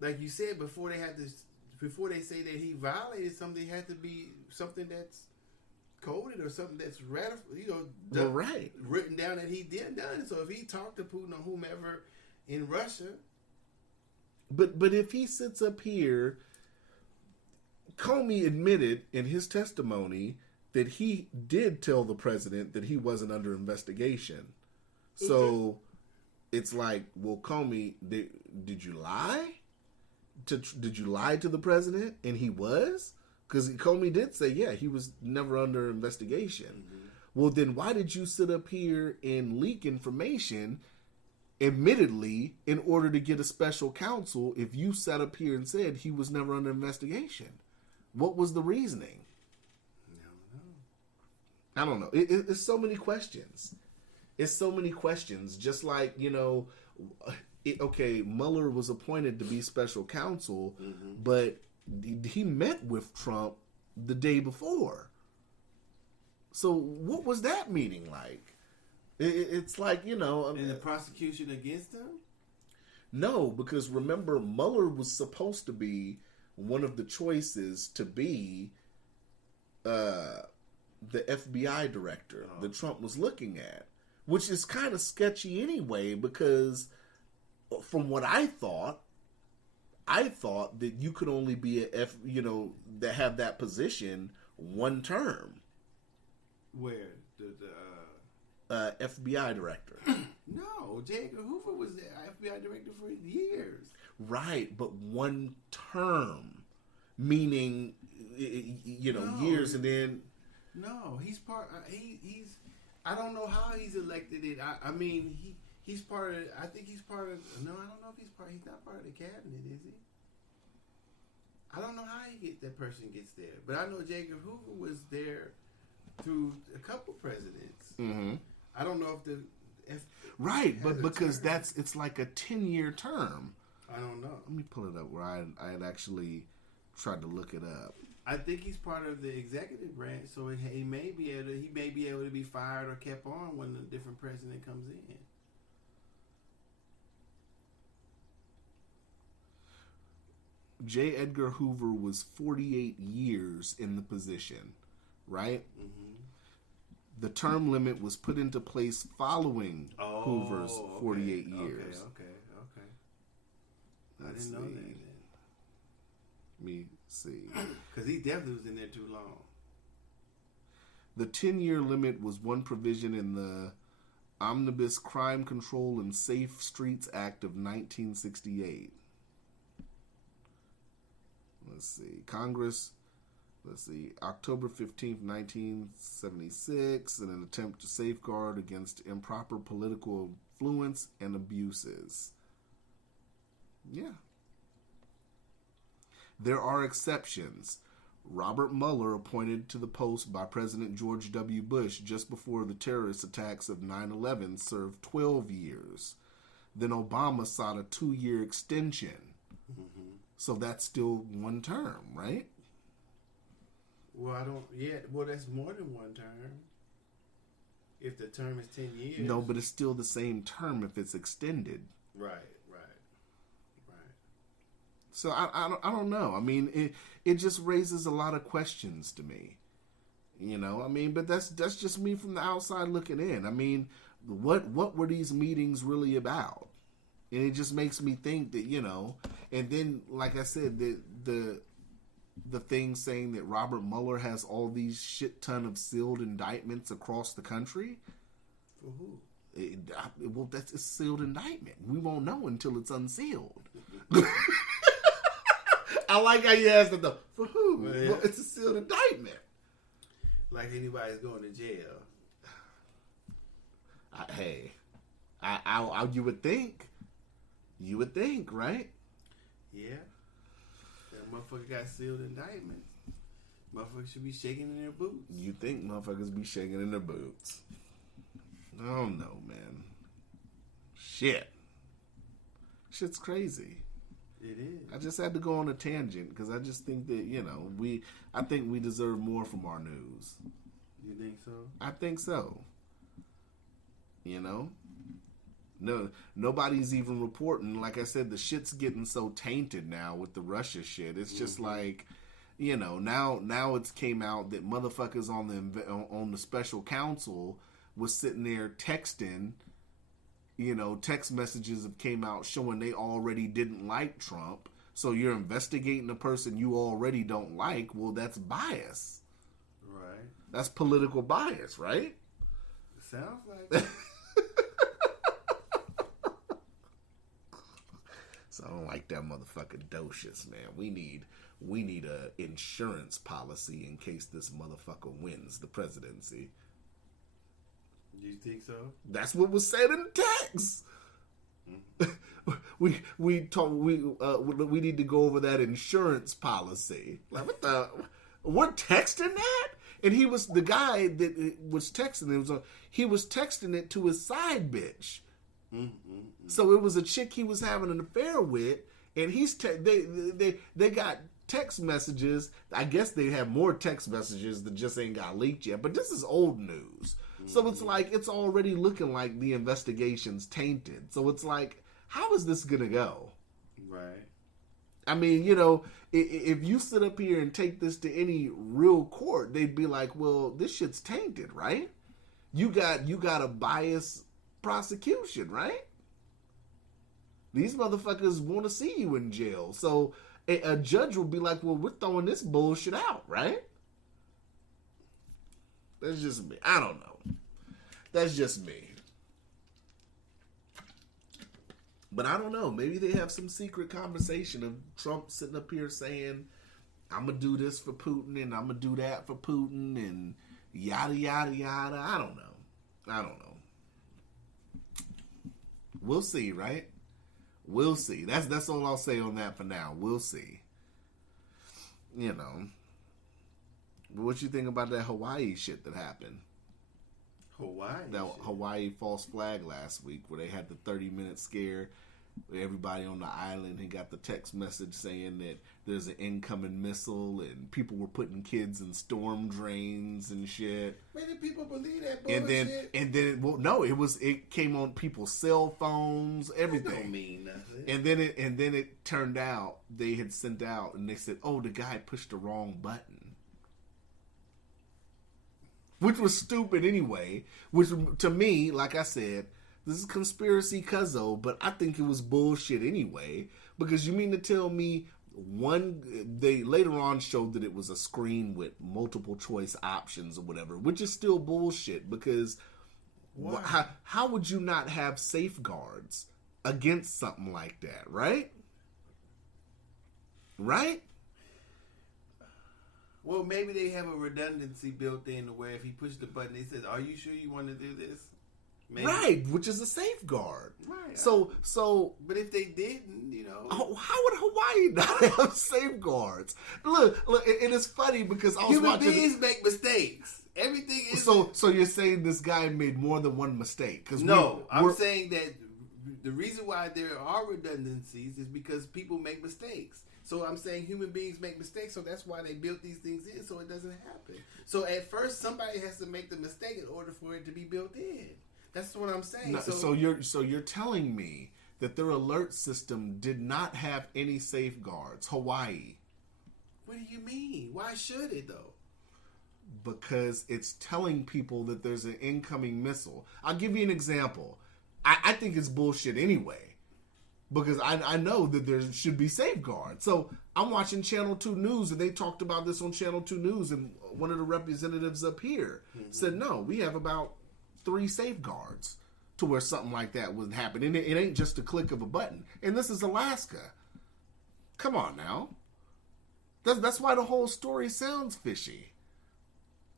like you said, before they say that he violated something, it had to be something that's coded or something that's written down that he done. So if he talked to Putin or whomever in Russia, but if he sits up here, Comey admitted in his testimony that he did tell the president that he wasn't under investigation. So it's like, well, Comey, did you lie? Did you lie to the president? And he was? Because Comey did say, yeah, he was never under investigation. Well, then why did you sit up here and leak information, admittedly, in order to get a special counsel if you sat up here and said he was never under investigation? What was the reasoning? I don't know. It's so many questions. It's so many questions. Just like, okay, Mueller was appointed to be special counsel, but he met with Trump the day before. So what was that meeting like? It's like, and the prosecution against him? No, because remember, Mueller was supposed to be one of the choices to be the FBI director that Trump was looking at, which is kind of sketchy anyway, because from what I thought that you could only be that have that position one term. Where? FBI director. No, J. Edgar Hoover was the FBI director for years. Right, but one term, meaning, years, and then... No, he's part... he's... I don't know how he's elected it. I mean, he's part of... I think he's part of... No, I don't know if he's part... He's not part of the cabinet, is he? I don't know how that person gets there. But I know J. Edgar Hoover was there through a couple presidents. Mm-hmm. I don't know if the... Right, but because it's like a 10-year term. I don't know. Let me pull it up where I had actually tried to look it up. I think he's part of the executive branch, so he may be able to be fired or kept on when a different president comes in. J. Edgar Hoover was 48 years in the position, right? Mm-hmm. The term limit was put into place following Hoover's 48 years. Okay. I didn't know that then. Let me see. Because he definitely was in there too long. The 10-year limit was one provision in the Omnibus Crime Control and Safe Streets Act of 1968. Let's see. Congress, October 15th, 1976, in an attempt to safeguard against improper political influence and abuses. Yeah. There are exceptions. Robert Mueller, appointed to the post by President George W. Bush just before the terrorist attacks of 9/11, served 12 years. Then Obama sought a 2-year extension. Mm-hmm. So that's still one term, right? Well, Well, that's more than one term. If the term is 10 years. No, but it's still the same term if it's extended. Right. So I don't know. I mean, it just raises a lot of questions to me. I mean, but that's just me from the outside looking in. I mean, what were these meetings really about? And it just makes me think that, and then, like I said, the thing saying that Robert Mueller has all these shit ton of sealed indictments across the country. For who? Well, that's a sealed indictment. We won't know until it's unsealed. I like how you asked it though. For who? Well, it's a sealed indictment. Like anybody's going to jail. You would think. You would think, right? Yeah. That motherfucker got sealed indictments. Motherfuckers should be shaking in their boots. You think motherfuckers be shaking in their boots. I don't know, man. Shit's crazy. It is. I just had to go on a tangent because I just think that, I think we deserve more from our news. You think so? I think so. No, nobody's even reporting. Like I said, the shit's getting so tainted now with the Russia shit. It's just like, now it's came out that motherfuckers on the special counsel was sitting there texting. Text messages have came out showing they already didn't like Trump. So you're investigating a person you already don't like. Well, that's bias. Right. That's political bias, right? Sounds like it. So I don't like that motherfucking Docious, man. We need a insurance policy in case this motherfucker wins the presidency. You think so? That's what was said in the text. we need to go over that insurance policy. Like, what the? We're texting that, and the guy that was texting it. He was texting it to his side bitch. So it was a chick he was having an affair with, and they got text messages. I guess they have more text messages that just ain't got leaked yet. But this is old news. So it's like, it's already looking like the investigation's tainted. So it's like, how is this going to go? Right. I mean, if you sit up here and take this to any real court, they'd be like, well, this shit's tainted, right? You got a biased prosecution, right? These motherfuckers want to see you in jail. So a judge will be like, well, we're throwing this bullshit out, right? That's just me. I don't know. That's just me. But I don't know. Maybe they have some secret conversation of Trump sitting up here saying, I'm going to do this for Putin and I'm going to do that for Putin and yada, yada, yada. I don't know. We'll see, right? We'll see. That's all I'll say on that for now. We'll see. But what you think about that Hawaii shit that happened? Hawaii false flag last week where they had the 30-minute scare. Everybody on the island had got the text message saying that there's an incoming missile and people were putting kids in storm drains and shit. Man, did people believe that bullshit? It came on people's cell phones, everything. That don't mean nothing. And then it turned out they had sent out and they said, oh, the guy pushed the wrong button. Which was stupid anyway. Which, to me, like I said, this is conspiracy Cuzzo, but I think it was bullshit anyway. Because you mean to tell me they later on showed that it was a screen with multiple choice options or whatever, which is still bullshit. Because how would you not have safeguards against something like that, right? Right? Well, maybe they have a redundancy built in where if he pushed the button, he says, "Are you sure you want to do this?" Maybe. Right, which is a safeguard. Right. So. But if they didn't, how would Hawaii not have safeguards? Look, it is funny because I was human watching. Human beings make mistakes. Everything is. So you're saying this guy made more than one mistake? I'm saying that the reason why there are redundancies is because people make mistakes. So I'm saying human beings make mistakes, so that's why they built these things in, so it doesn't happen. So at first, somebody has to make the mistake in order for it to be built in. That's what I'm saying. No, so you're telling me that their alert system did not have any safeguards, Hawaii. What do you mean? Why should it though? Because it's telling people that there's an incoming missile. I'll give you an example. I think it's bullshit anyway. Because I know that there should be safeguards. So I'm watching Channel 2 News, and they talked about this on Channel 2 News, and one of the representatives up here said, no, we have about 3 safeguards to where something like that wouldn't happen. And it ain't just a click of a button. And this is Alaska. Come on now. That's why the whole story sounds fishy.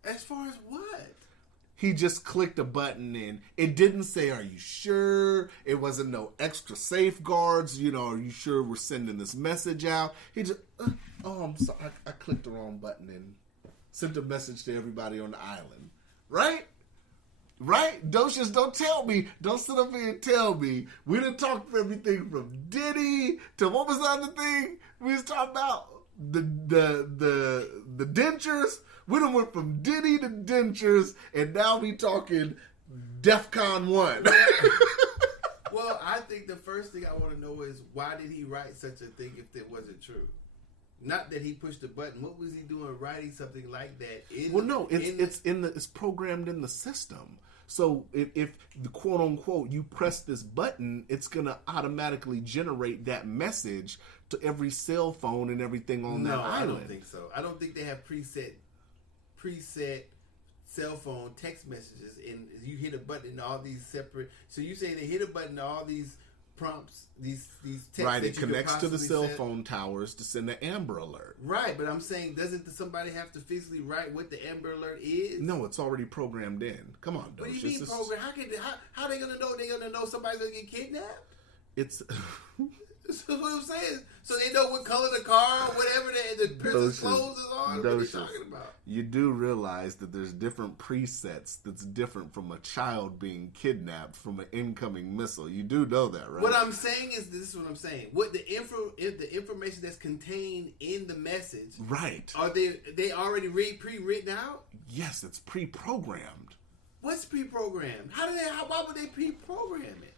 As far as what? He just clicked a button and it didn't say, are you sure? It wasn't no extra safeguards. Are you sure we're sending this message out? He just, I'm sorry. I clicked the wrong button and sent a message to everybody on the island. Right? Right? Docious, don't tell me. Don't sit up here and tell me. We done talked for everything from Diddy to what was the other thing we was talking about? The dentures. We done went from Diddy to dentures, and now we talking DEFCON 1. Well, I think the first thing I want to know is why did he write such a thing if it wasn't true? Not that he pushed the button. What was he doing writing something like that? It's programmed in the system. So if the quote unquote you press this button, it's gonna automatically generate that message to every cell phone and everything on that island. I don't think so. I don't think they have preset cell phone text messages, and you hit a button and all these separate. So you say they hit a button to all these prompts, these texts. Right, it connects to the cell phone towers to send an Amber Alert. Right, but I'm saying, doesn't somebody have to physically write what the Amber Alert is? No, it's already programmed in. Come on, Docious. What do you mean programmed? How they gonna know? They gonna know somebody's gonna get kidnapped? It's. That's what I'm saying. So they know what color the car or whatever the person's clothes is on. What are you talking about? You do realize that there's different presets that's different from a child being kidnapped from an incoming missile. You do know that, right? What I'm saying is, this is what I'm saying. What the information that's contained in the message, right? Are they already pre-written out? Yes, it's pre-programmed. What's pre-programmed? Why would they pre-program it?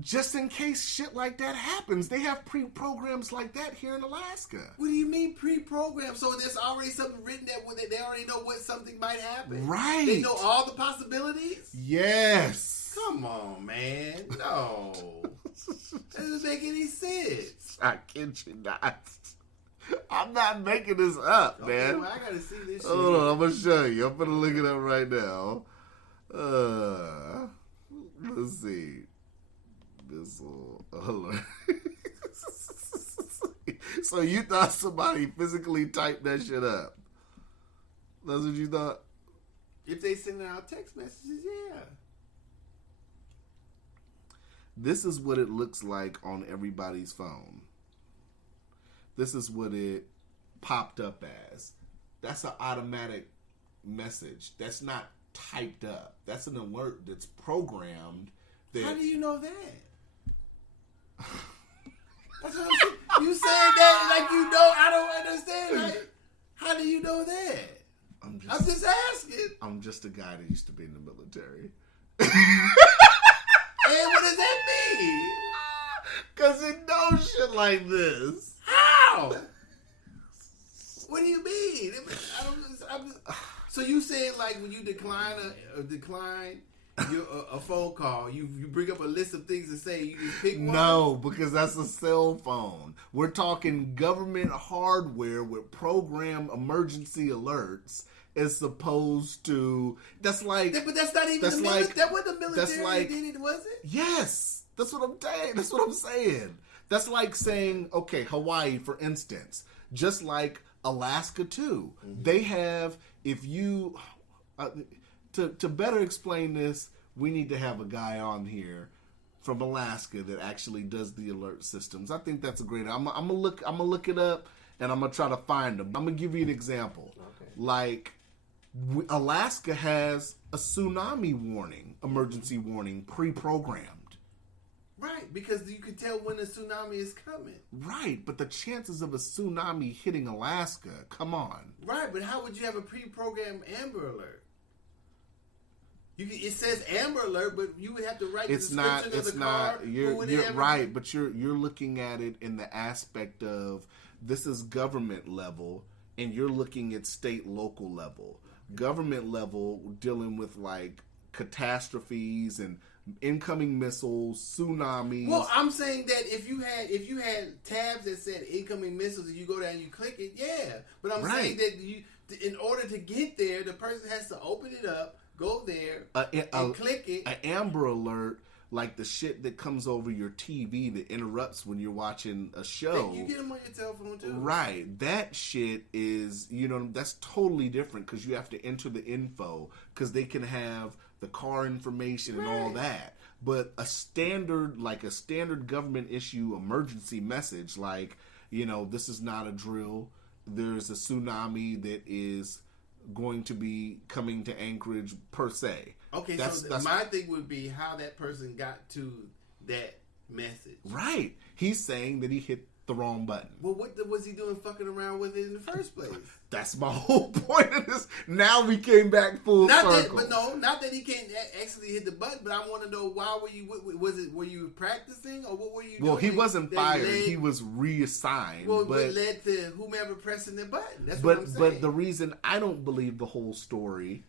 Just in case shit like that happens. They have pre-programs like that here in Alaska. What do you mean pre-programmed? So there's already something written that they already know what something might happen? Right. They know all the possibilities? Yes. Come on, man. No. That doesn't make any sense. I kid you not. I'm not making this up, man. Well, I gotta see this shit. Hold on, I'm gonna show you. I'm gonna look it up right now. Let's see. Missile alert. So you thought somebody physically typed that shit up? That's what you thought? If they send out text messages, yeah. This is what it looks like on everybody's phone. This is what it popped up as. That's an automatic message. That's not typed up. That's an alert that's programmed. How do you know that? That's what I'm saying. You said that like you know. I don't understand. Like, how do you know that? I'm just asking. I'm just a guy that used to be in the military. And what does that mean? Because it knows shit like this. How? What do you mean? So you saying like when you decline a phone call, you bring up a list of things to say, you just pick one? No, because that's a cell phone. We're talking government hardware with program emergency alerts as opposed to but that's not even that what the military did, was it? Yes, that's what I'm saying. That's what I'm saying. That's like saying, okay, Hawaii, for instance, just like Alaska too. Mm-hmm. They have, if you to better explain this, we need to have a guy on here from Alaska that actually does the alert systems. I think that's a great. I'm gonna look it up, and I'm gonna try to find them. I'm gonna give you an example. Okay. Like Alaska has a tsunami warning, emergency warning, pre-programmed. Right, because you can tell when a tsunami is coming. Right, but the chances of a tsunami hitting Alaska, come on. Right, but how would you have a pre-programmed Amber Alert? It says Amber Alert, but you would have to write the description of the car. You're right, but you're looking at it in the aspect of this is government level, and you're looking at state, local level. Government level, dealing with like catastrophes and incoming missiles, tsunamis. Well, I'm saying that if you had tabs that said incoming missiles and you go down and you click it, yeah. But I'm saying that in order to get there, the person has to open it up, go there, and click it. An Amber Alert, like the shit that comes over your TV that interrupts when you're watching a show. You get them on your telephone too. Right. That shit is, that's totally different because you have to enter the info because they can have the car information and all that. But a standard government issue emergency message, like, this is not a drill. There's a tsunami that is going to be coming to Anchorage per se. Okay, that's my thing would be how that person got to that message. Right. He's saying that he hit the wrong button. Well, what was he doing fucking around with it in the first place? That's my whole point of this. Now we came back full circle. Not that he can't actually hit the button, but I want to know why were you? Were you practicing or what were you doing? Well, he wasn't fired. He was reassigned. Well, but what led to whomever pressing the button? That's what I'm saying. But the reason I don't believe the whole story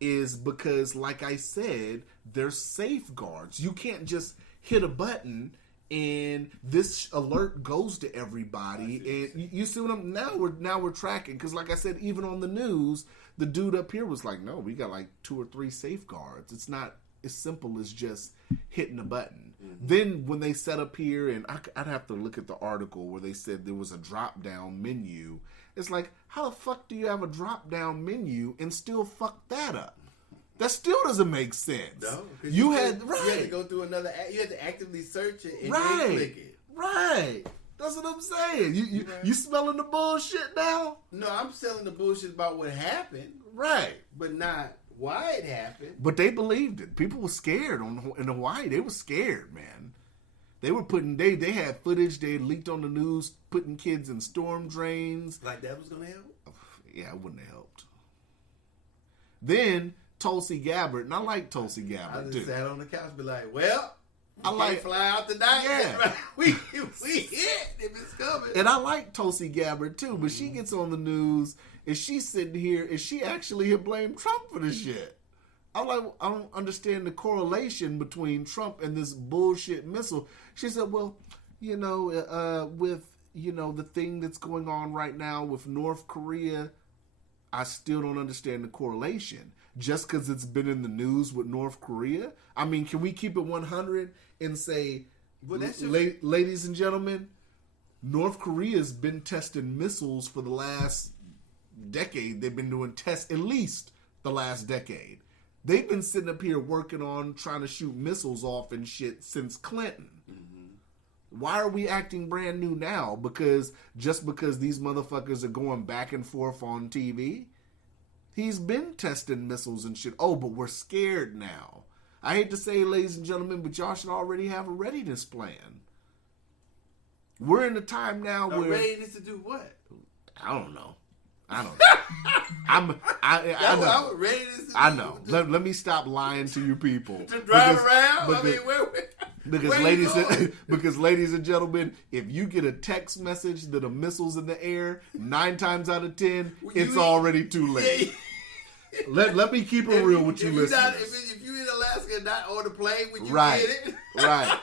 is because, like I said, there's safeguards. You can't just hit a button and this alert goes to everybody. And you see what I'm now we're tracking, because like I said, even on the news, the dude up here was like, no, we got like 2 or 3 safeguards. It's not as simple as just hitting a button. Mm-hmm. Then when they set up here, and I'd have to look at the article where they said there was a drop down menu. It's like, how the fuck do you have a drop down menu and still fuck that up? That still doesn't make sense. No, you had to go through another. You had to actively search it and then click it. Right. That's what I'm saying. You smelling the bullshit now? No, I'm selling the bullshit about what happened. Right. But not why it happened. But they believed it. People were scared in Hawaii. They were scared, man. They were they had footage they had leaked on the news, putting kids in storm drains. Like that was gonna help? Yeah, it wouldn't have helped. Then Tulsi Gabbard, and I like Tulsi Gabbard too. I just sat on the couch and be like, well, I can't fly out tonight. Yeah. Right. We hit if it's coming. And I like Tulsi Gabbard too, but she gets on the news and she's sitting here and she actually had blamed Trump for this shit. I don't understand the correlation between Trump and this bullshit missile. She said, well, with the thing that's going on right now with North Korea, I still don't understand the correlation. Just because it's been in the news with North Korea? I mean, can we keep it 100 and say, ladies and gentlemen, North Korea's been testing missiles for the last decade. They've been doing tests at least the last decade. They've been sitting up here working on trying to shoot missiles off and shit since Clinton. Mm-hmm. Why are we acting brand new now? Because these motherfuckers are going back and forth on TV? He's been testing missiles and shit. Oh, but we're scared now. I hate to say, ladies and gentlemen, but y'all should already have a readiness plan. We're in a time now where... readiness to do what? I don't know. I know. I know. Let me stop lying to you people. To drive around? Because ladies and gentlemen, if you get a text message that a missile's in the air, 9 times out of 10, it's already too late. Let me keep it real with you listeners. If you in Alaska, not on the plane when you get it. Right.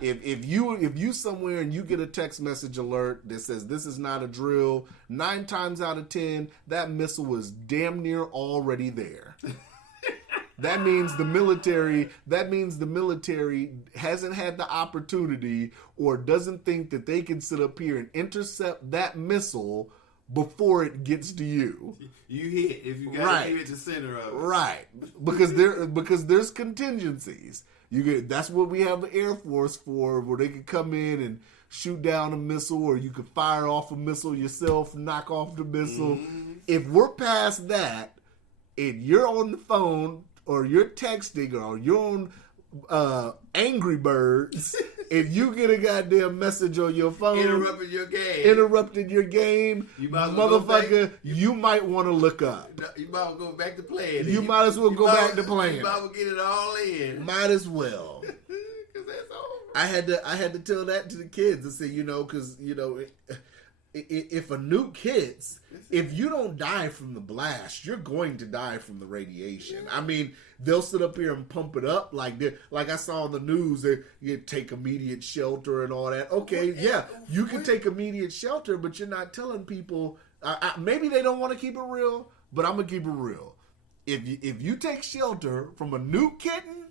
If you somewhere and you get a text message alert that says this is not a drill, 9 times out of 10, that missile was damn near already there. That means the military hasn't had the opportunity or doesn't think that they can sit up here and intercept that missile before it gets to you. You hit if you got to be at the center of it. Right. Because there's contingencies. That's what we have the Air Force for, where they can come in and shoot down a missile, or you can fire off a missile yourself, knock off the missile. Mm-hmm. If we're past that, and you're on the phone, or you're texting, or you're on Angry Birds, if you get a goddamn message on your phone, interrupted your game, you motherfucker, you might want to look up. You might want to go back to playing. You might as well go back to playing. You might as well get it all in. Might as well. Because that's over. I had to tell that to the kids and say, because if a nuke hits, if you don't die from the blast, you're going to die from the radiation. I mean, they'll sit up here and pump it up like I saw on the news that you take immediate shelter and all that. Okay, you can take immediate shelter, but you're not telling people. Maybe they don't want to keep it real, but I'm gonna keep it real. If you take shelter from a nuke kitten,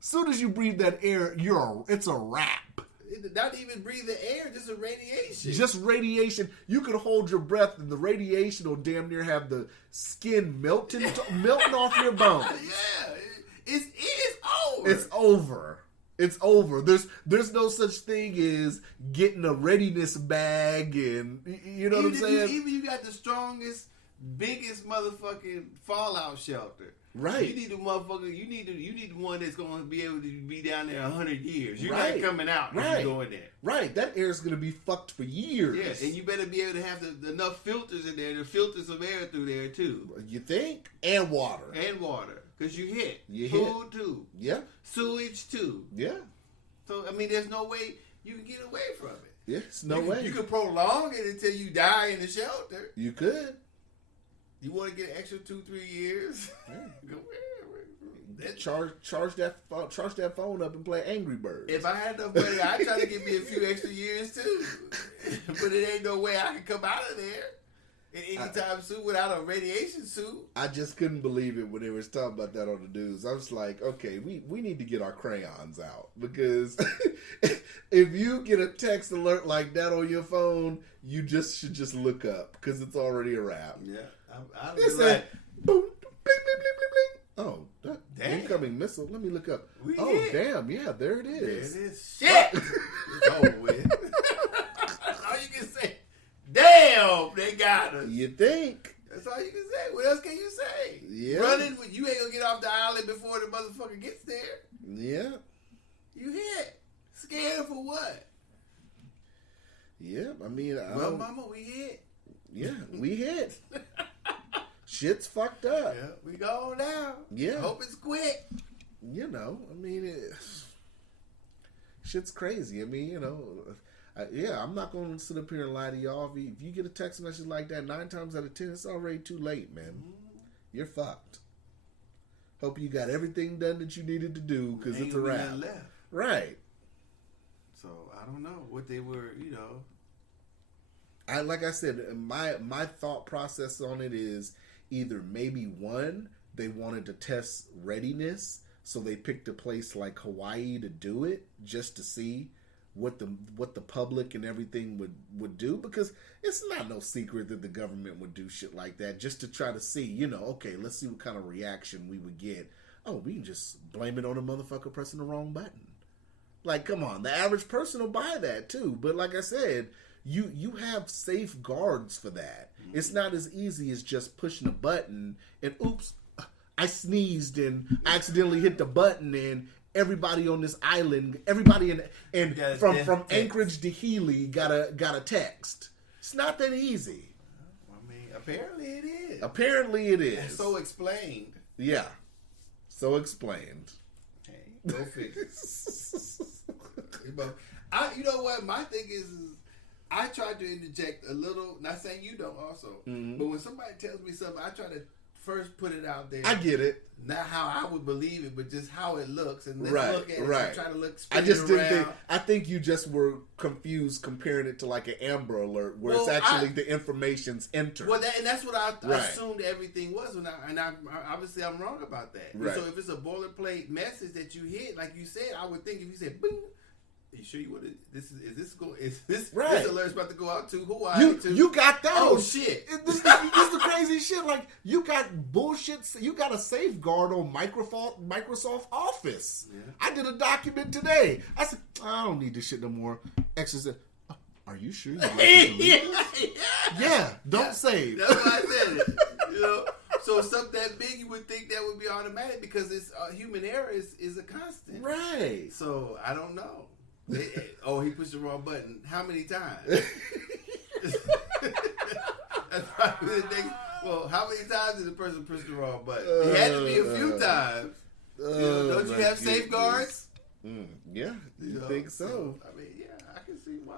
as soon as you breathe that air, it's a wrap. Not even breathe the air, just a radiation. Just radiation. You can hold your breath, and the radiation will damn near have the skin melting off your bones. Yeah, it's over. It's over. It's over. There's no such thing as getting a readiness bag, and you know what I'm saying. Even you got the strongest, biggest motherfucking fallout shelter. Right. You need a motherfucker. You need the one that's going to be able to be down there 100 years. You're Right. not coming out. Right. If you're going there. Right. That air's gonna be fucked for years. Yeah, and you better be able to have enough filters in there to filter some air through there too. You think? And water. And water, because you hit You food too, Yeah. sewage too. Yeah. So I mean, there's no way you can get away from it. Yeah. It's no way. You could prolong it until you die in the shelter. You could. You want to get an extra 2-3 years? Go Charge that phone up and play Angry Birds. If I had enough money, I'd try to give me a few extra years too. But it ain't no way I can come out of there anytime soon without a radiation suit. I just couldn't believe it when they was talking about that on the news. I was like, okay, we need to get our crayons out, because if you get a text alert like that on your phone, you should just look up, because it's already a wrap. Yeah, I It said, boom, bling, bling, bling, bling, bling. Oh, Damn. incoming missile. Let me look up. We Oh, hit. damn. Yeah, there it is. There it is. Shit! It's over with. All you can say, damn, they got us. You think? That's all you can say. What else can you say? Yeah. Running, you ain't gonna get off the island before the motherfucker gets there. Yeah. You hit. Scared for what? Yeah, I mean, Well, mama, we hit. yeah, we hit. Shit's fucked up. Yeah, we gone now. Yeah. Hope it's quick. You know, I mean, shit's crazy. I mean, you know, I'm not going to sit up here and lie to y'all. If you get a text message like that, 9 times out of 10, it's already too late, man. You're fucked. Hope you got everything done that you needed to do, because Ain't it's a gonna be wrap. nothing left. Right. So I don't know what they were, you know. Like I said, my thought process on it is either maybe one, they wanted to test readiness, so they picked a place like Hawaii to do it, just to see what the public and everything would do, because it's not no secret that the government would do shit like that just to try to see, you know, okay, let's see what kind of reaction we would get. Oh, we can just blame it on a motherfucker pressing the wrong button. Like, come on, the average person will buy that too. But like I said, you have safeguards for that. It's not as easy as just pushing a button and oops, I sneezed and accidentally hit the button, and everybody on this island, everybody in from Anchorage to Healy got a text. It's not that easy. I mean, apparently it is. Apparently it is. And so explained. Yeah. So explained. Hey, go figure. You know what? My thing is I try to interject a little. Not saying you don't also, but when somebody tells me something, I try to first put it out there. I get it. Not how I would believe it, but just how it looks, and let's Right, look at it. right. I'm trying to look. I just didn't around. think. I think you just were confused comparing it to like an Amber Alert, where it's actually the information's entered. Well, and that's what I Right. assumed everything was, and I obviously I'm wrong about that. Right. So if it's a boilerplate message that you hit, like you said, I would think if you said "boom," you sure you would? Is this Right. this alert's about to go out to Hawaii? You got that? Oh shit! This is the crazy shit. Like, you got bullshit. You got a safeguard on Microsoft Office. Yeah. I did a document today. I said, I don't need this shit no more. Extra said, oh, are you sure? Yeah, don't save. That's why I said it. You know, so something that big, you would think that would be automatic because it's human error is a constant. Right. So I don't know. He pushed the wrong button. How many times? That's probably the thing. Well, how many times did the person push the wrong button? It had to be a few times. Don't you have safeguards? Yeah, you think so? I mean, yeah, I can see why.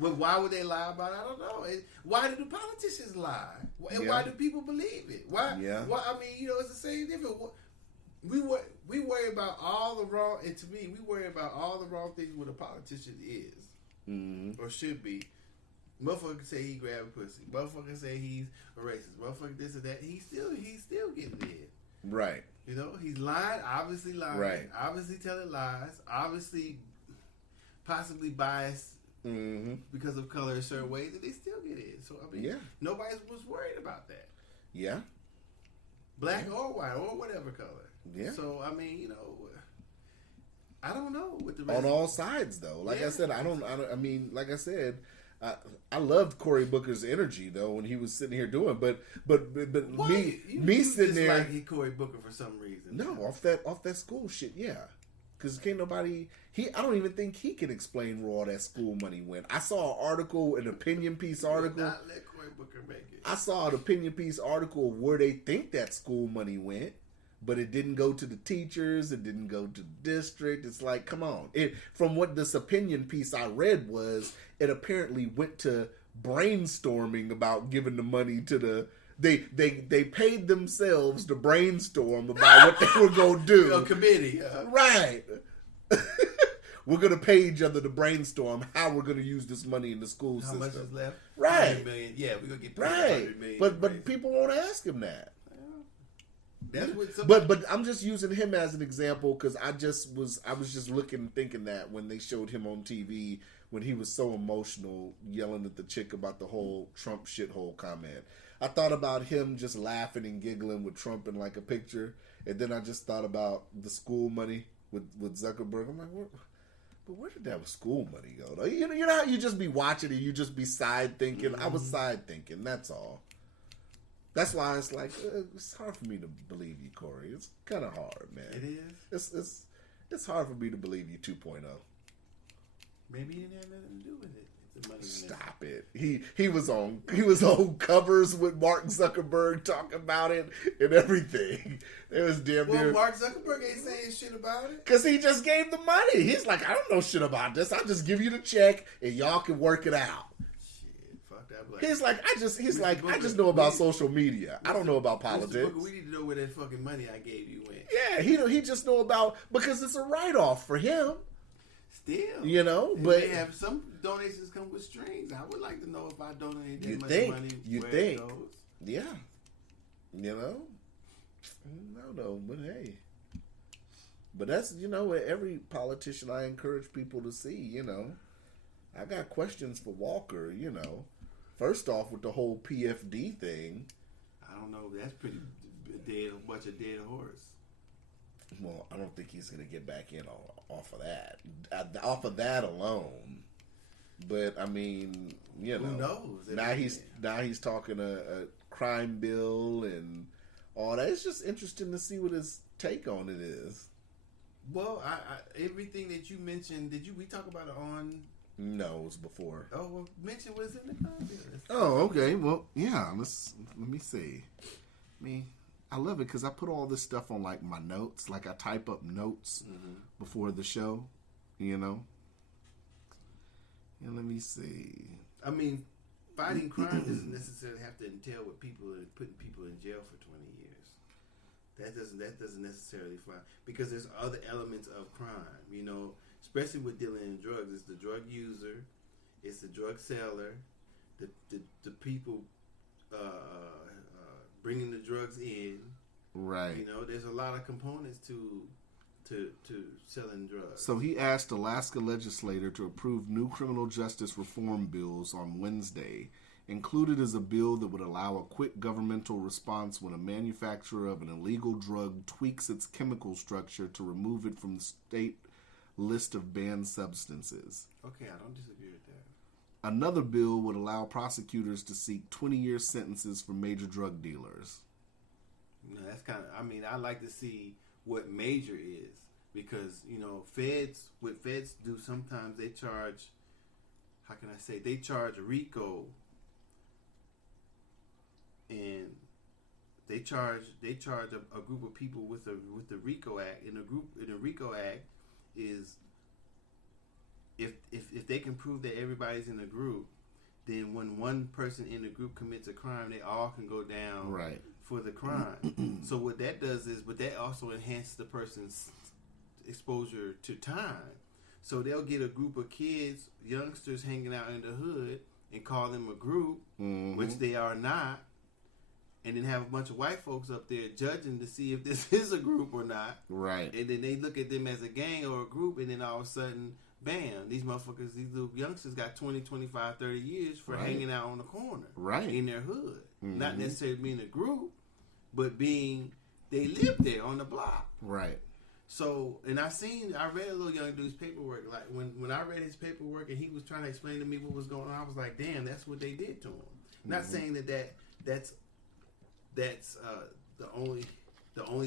But why would they lie about it? I don't know. Why do the politicians lie? And why do people believe it? Why? Yeah. Why? I mean, it's the same difference. We worry about all the wrong, and to me, we worry about all the wrong things what a politician is or should be. Motherfucker can say he grabbed pussy. Motherfucker can say he's a racist. Motherfucker this or that. He's still getting it. Right. You know, he's lying. Obviously lying. Right. Obviously telling lies. Obviously, possibly biased because of color in certain ways, and they still get it. So I mean, nobody was worried about that. Yeah. Black or white or whatever color. Yeah. So I mean, I don't know what the rest on all sides though. Like I said, I mean, like I said, I loved Cory Booker's energy though when he was sitting here doing, but me sitting there like Cory Booker for some reason. No, off that school shit, yeah. Because can't nobody. I don't even think he can explain where all that school money went. I saw an article, an opinion piece article. Not let Cory Booker make it. I saw an opinion piece article of where they think that school money went, but it didn't go to the teachers. It didn't go to the district. It's like, come on. From what this opinion piece I read was, it apparently went to brainstorming about giving the money to the. They paid themselves to brainstorm about what they were gonna do. A committee, right? We're gonna pay each other to brainstorm how we're gonna use this money in the school system. How much is left? Right. $100 million. Yeah, we're gonna get paid right. $100 million. But people won't ask him that. That's what somebody... But I'm just using him as an example because I was just looking thinking that when they showed him on TV when he was so emotional yelling at the chick about the whole Trump shithole comment. I thought about him just laughing and giggling with Trump in like a picture, and then I just thought about the school money with Zuckerberg. I'm like, where did that school money go? Though? You know how you just be watching and you just be side thinking. Mm-hmm. I was side thinking. That's all. That's why it's like it's hard for me to believe you, Corey. It's kind of hard, man. It is. It's hard for me to believe you 2.0. Maybe it had nothing to do with it. Stop it. He was on covers with Mark Zuckerberg talking about it and everything. It was damn near. Well, Mark Zuckerberg ain't saying shit about it. Because he just gave the money. He's like, I don't know shit about this. I'll just give you the check and y'all can work it out. Shit, fuck that. I just know about social media. I don't know about politics. Booker, we need to know where that fucking money I gave you went. Yeah, he just know about, because it's a write-off for him. Still, you know, but they have some donations come with strings. I would like to know if I donate that much money. You think? It goes. Yeah, you know, no, but hey, but that's every politician I encourage people to see. You know, I got questions for Walker. You know, first off with the whole PFD thing. I don't know. That's pretty dead. Much a dead horse. Well, I don't think he's going to get back in off of that. Off of that alone. But I mean, who knows? Now he's talking a crime bill and all that. It's just interesting to see what his take on it is. Well, I everything that you mentioned, we talk about it on? No, it was before. Oh, well, mention what's in the crime bill. Oh, okay. Well, yeah. Let me see. I love it because I put all this stuff on like my notes. Like I type up notes before the show, And let me see. I mean, fighting crime doesn't necessarily have to entail with putting people in jail for 20 years. That doesn't necessarily fly because there's other elements of crime. Especially with dealing in drugs. It's the drug user, it's the drug seller, the people. Bringing the drugs in, right? There's a lot of components to selling drugs. So he asked Alaska legislator to approve new criminal justice reform bills on Wednesday. Included is a bill that would allow a quick governmental response when a manufacturer of an illegal drug tweaks its chemical structure to remove it from the state list of banned substances. Okay, I don't disagree with that. Another bill would allow prosecutors to seek 20-year sentences for major drug dealers. That's kind of. I mean, I like to see what major is because what feds do sometimes they charge. How can I say? They charge RICO, and they charge a group of people with the RICO Act. And the RICO Act is. If they can prove that everybody's in a group, then when one person in the group commits a crime, they all can go down for the crime. So what that does is, but that also enhances the person's exposure to time. So they'll get a group of kids, youngsters hanging out in the hood and call them a group, which they are not, and then have a bunch of white folks up there judging to see if this is a group or not. Right. And then they look at them as a gang or a group, and then all of a sudden, bam, these motherfuckers, these little youngsters got 20, 25, 30 years for hanging out on the corner. Right. In their hood. Not necessarily being a group, but they live there on the block. Right. So, and I read a little young dude's paperwork. Like when I read his paperwork and he was trying to explain to me what was going on, I was like, damn, that's what they did to him. Not saying that's the only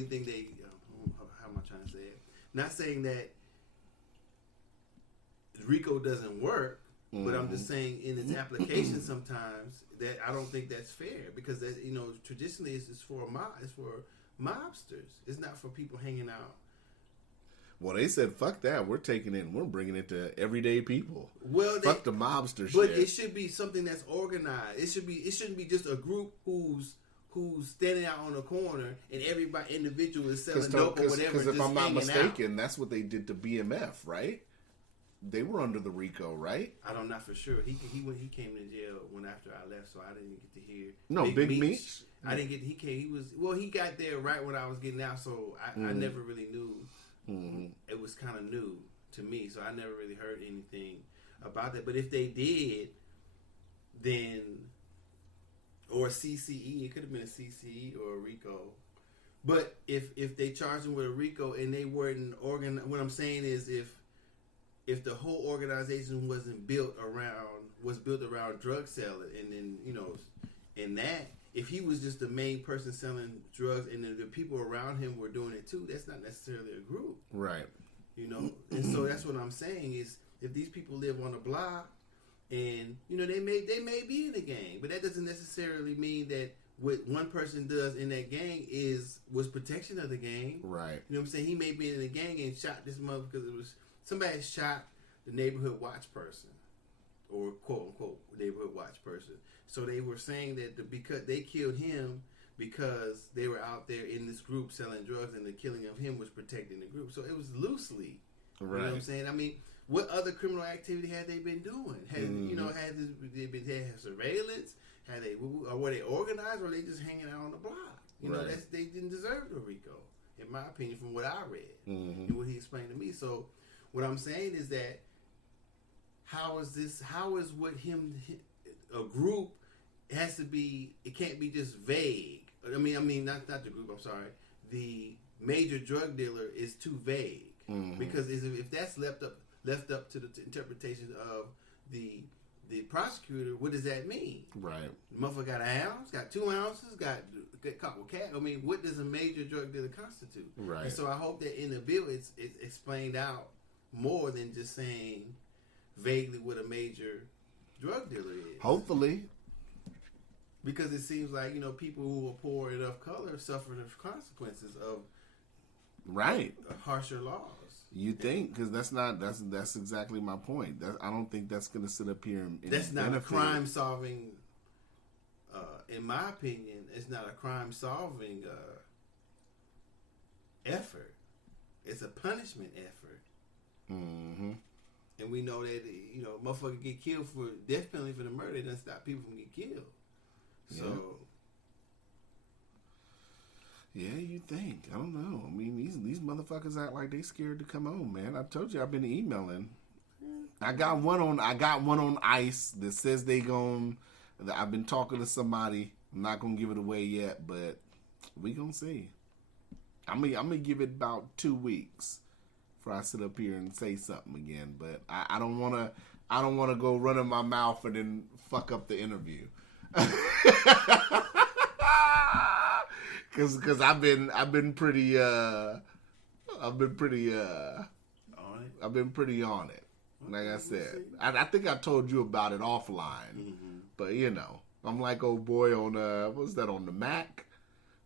thing they. How am I trying to say it? Not saying that RICO doesn't work, but I'm just saying in its application sometimes that I don't think that's fair because that traditionally it's for mobsters. It's not for people hanging out. Well, they said, fuck that. We're bringing it to everyday people. Well, fuck the mobster shit. But it should be something that's organized. It shouldn't be just a group who's standing out on a corner and everybody individual is selling dope or whatever. Because if I'm not mistaken, that's what they did to BMF, right? They were under the RICO, right? I'm not for sure. He came to jail after I left, so I didn't get to hear. No, Big Meech. I didn't get. He got there right when I was getting out, so I never really knew. It was kind of new to me, so I never really heard anything about that. But if they did, then or CCE, it could have been a CCE or a RICO. But if they charged them with a RICO and they weren't what I'm saying is if the whole organization was built around drug selling, and then if he was just the main person selling drugs and then the people around him were doing it too, that's not necessarily a group, right? And so that's what I'm saying is if these people live on a block and they may be in a gang, but that doesn't necessarily mean that what one person does in that gang was protection of the gang, right? You know what I'm saying? He may be in a gang and shot this mother because it was. Somebody shot the neighborhood watch person, or quote unquote neighborhood watch person. So they were saying that because they killed him because they were out there in this group selling drugs, and the killing of him was protecting the group. So it was loosely, right. You know what I'm saying? I mean, what other criminal activity had they been doing? Had they had surveillance? Were they organized, or were they just hanging out on the block? They didn't deserve the RICO, in my opinion, from what I read and what he explained to me. So. What I'm saying is that how is a group has to be, it can't be just vague. I mean not the group, I'm sorry. The major drug dealer is too vague. Because if that's left up to the interpretation of the prosecutor, what does that mean? Right. The motherfucker got an ounce, got 2 ounces, got caught with cat. I mean, what does a major drug dealer constitute? Right. And so I hope that in the bill it's explained out more than just saying vaguely what a major drug dealer is. Hopefully. Because it seems like, people who are poor and of color suffer the consequences of harsher laws. You think? Because that's exactly my point. I don't think that's going to sit up here and that's not benefit. A crime solving. In my opinion, it's not a crime solving effort. It's a punishment effort. Mm-hmm. And we know that motherfucker get killed for death penalty for the murder. It doesn't stop people from getting killed. So. Yeah, you think. I don't know. I mean, these motherfuckers act like they scared to come on, man. I told you I've been emailing. I got one on ice that says I've been talking to somebody. I'm not gonna give it away yet, but we gonna see. I'm gonna give it about 2 weeks before I sit up here and say something again. But I don't wanna go running my mouth and then fuck up the interview. Cause I've been pretty on it. Like I said, I think I told you about it offline, but I'm like old boy on what's that on the Mac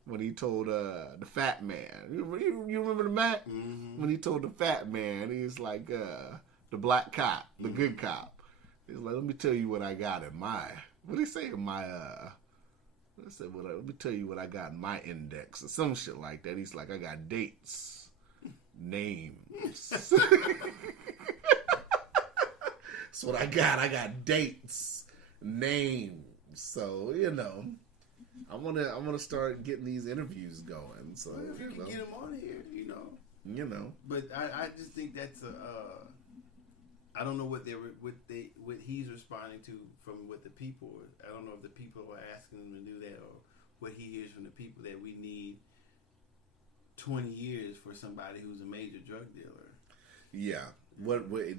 when he told the fat man. You remember the Mac when he told the fat man? He's like the black cop, the good cop. He's like, let me tell you what I got in my. What did he say in my? I said, let me tell you what I got in my index or some shit like that. He's like, I got dates, names. That's what I got. I got dates, names. So I wanna start getting these interviews going. So if you can get them on here, But I just think that's I don't know what he's responding to from what the people. I don't know if the people are asking him to do that or what he hears from the people that we need 20 years for somebody who's a major drug dealer. Yeah.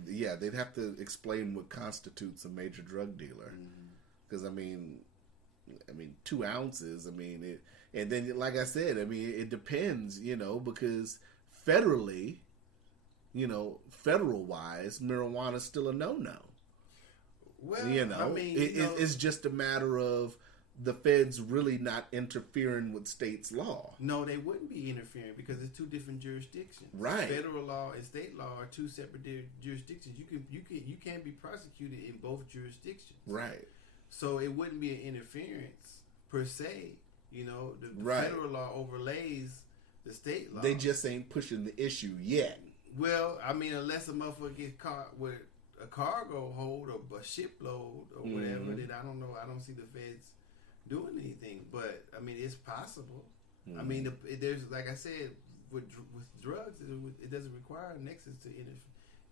Yeah, they'd have to explain what constitutes a major drug dealer. Because, I mean, 2 ounces, and then, like I said, it depends, because federally, federal-wise, marijuana is still a no-no. Well, it's just a matter of the feds really not interfering with state's law. No, they wouldn't be interfering because it's 2 different jurisdictions. Right. Federal law and state law are 2 separate jurisdictions. You can't be prosecuted in both jurisdictions. Right. So it wouldn't be an interference per se. The right. federal law overlays the state law. They just ain't pushing the issue yet. Well, unless a motherfucker gets caught with a cargo hold or a shipload or whatever, then I don't know. I don't see the feds doing anything. But it's possible. There's, like I said, with drugs, it doesn't require a nexus to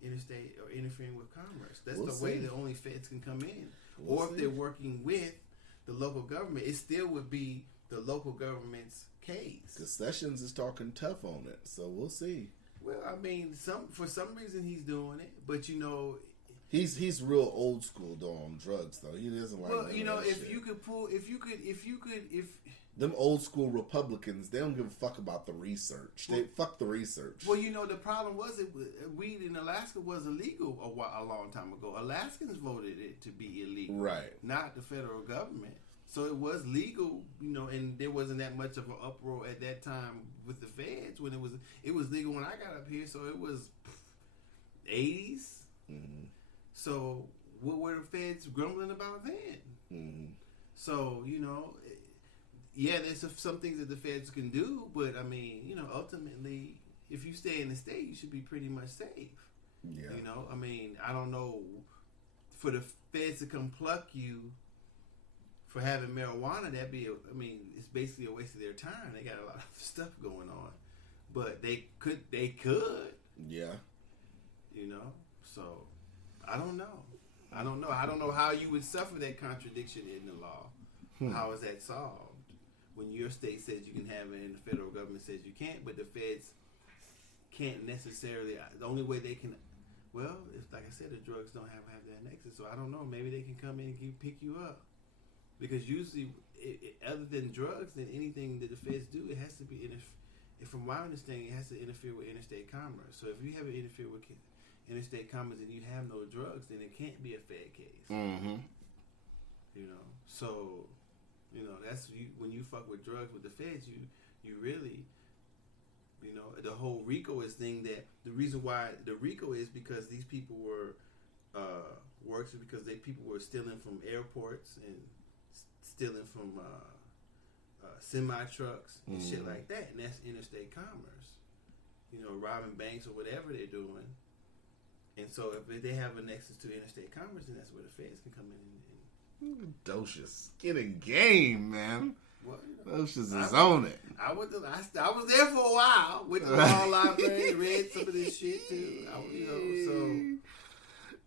interstate or interfering with commerce. That's the way the only feds can come in. Or if they're working with the local government, it still would be the local government's case. Because Sessions is talking tough on it, so we'll see. Well, for some reason he's doing it, but he's real old school though on drugs though. He doesn't like. Well, if them old school Republicans, they don't give a fuck about the research. They fuck the research. Well, the problem was weed in Alaska was illegal a long time ago. Alaskans voted it to be illegal, right? Not the federal government. So it was legal, and there wasn't that much of an uproar at that time with the feds when it was legal when I got up here. So it was 80s. Mm-hmm. So what were the feds grumbling about then? Mm-hmm. So yeah, there's some things that the feds can do, but ultimately, if you stay in the state, you should be pretty much safe. Yeah. I don't know, for the feds to come pluck you for having marijuana, it's basically a waste of their time. They got a lot of stuff going on, but they could. Yeah. So I don't know. I don't know how you would suffer that contradiction in the law. How is that solved? When your state says you can have it and the federal government says you can't, but the feds can't necessarily. The only way they can, like I said, the drugs don't have that nexus. So I don't know. Maybe they can come in and pick you up, because usually, other than drugs and anything that the feds do, it has to be. From my understanding, it has to interfere with interstate commerce. So if you haven't interfered with interstate commerce and you have no drugs, then it can't be a Fed case. Mm-hmm. So. That's when you fuck with drugs with the feds, you really, the whole RICO is thing. That the reason why the RICO is because these people were works is because people were stealing from airports and stealing from semi trucks and shit like that, and that's interstate commerce. Robbing banks or whatever they're doing. And so if they have a nexus to interstate commerce, then that's where the feds can come in and Docious, get in game, man. What? Docious is on it. I was there for a while. Went to the law library, read some of this shit too.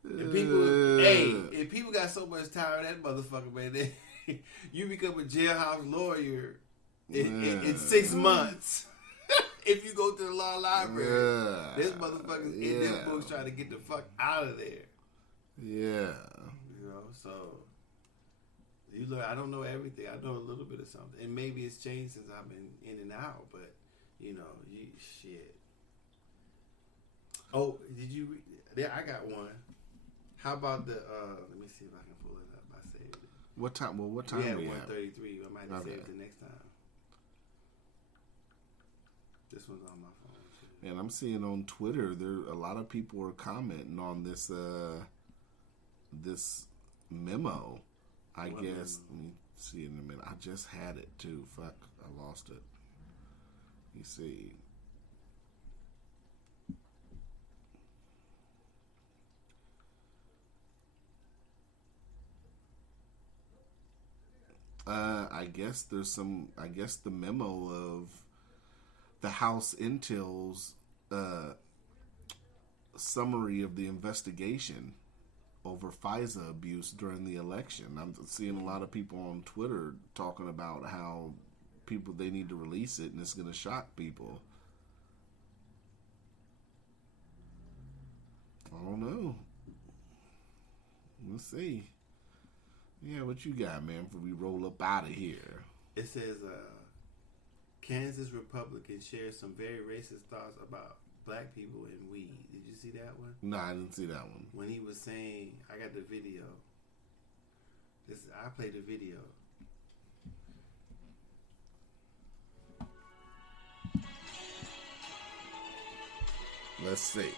And people got so much time of that motherfucker, man. You become a jailhouse lawyer in 6 months. If you go to the law library, there's motherfuckers in their books trying to get the fuck out of there. Yeah. So. I don't know everything. I know a little bit of something, and maybe it's changed since I've been in and out. But shit. Oh, did you read? There, I got one. How about the? Let me see if I can pull it up. I saved it. What time? Well, what time? Yeah, we 1:33. I might have saved it next time. This one's on my phone too. And I'm seeing on Twitter a lot of people are commenting on this this memo. I guess, let me see in a minute. I just had it too. Fuck, I lost it. You see. I guess the memo of the House Intel's summary of the investigation over FISA abuse during the election. I'm seeing a lot of people on Twitter talking about how they need to release it and it's going to shock people. I don't know. We'll see. Yeah, what you got, man, before we roll up out of here? It says, Kansas Republican shares some very racist thoughts about black people and weed. Did you see that one? No, I didn't see that one. When he was saying, I got the video. I played the video. Let's see.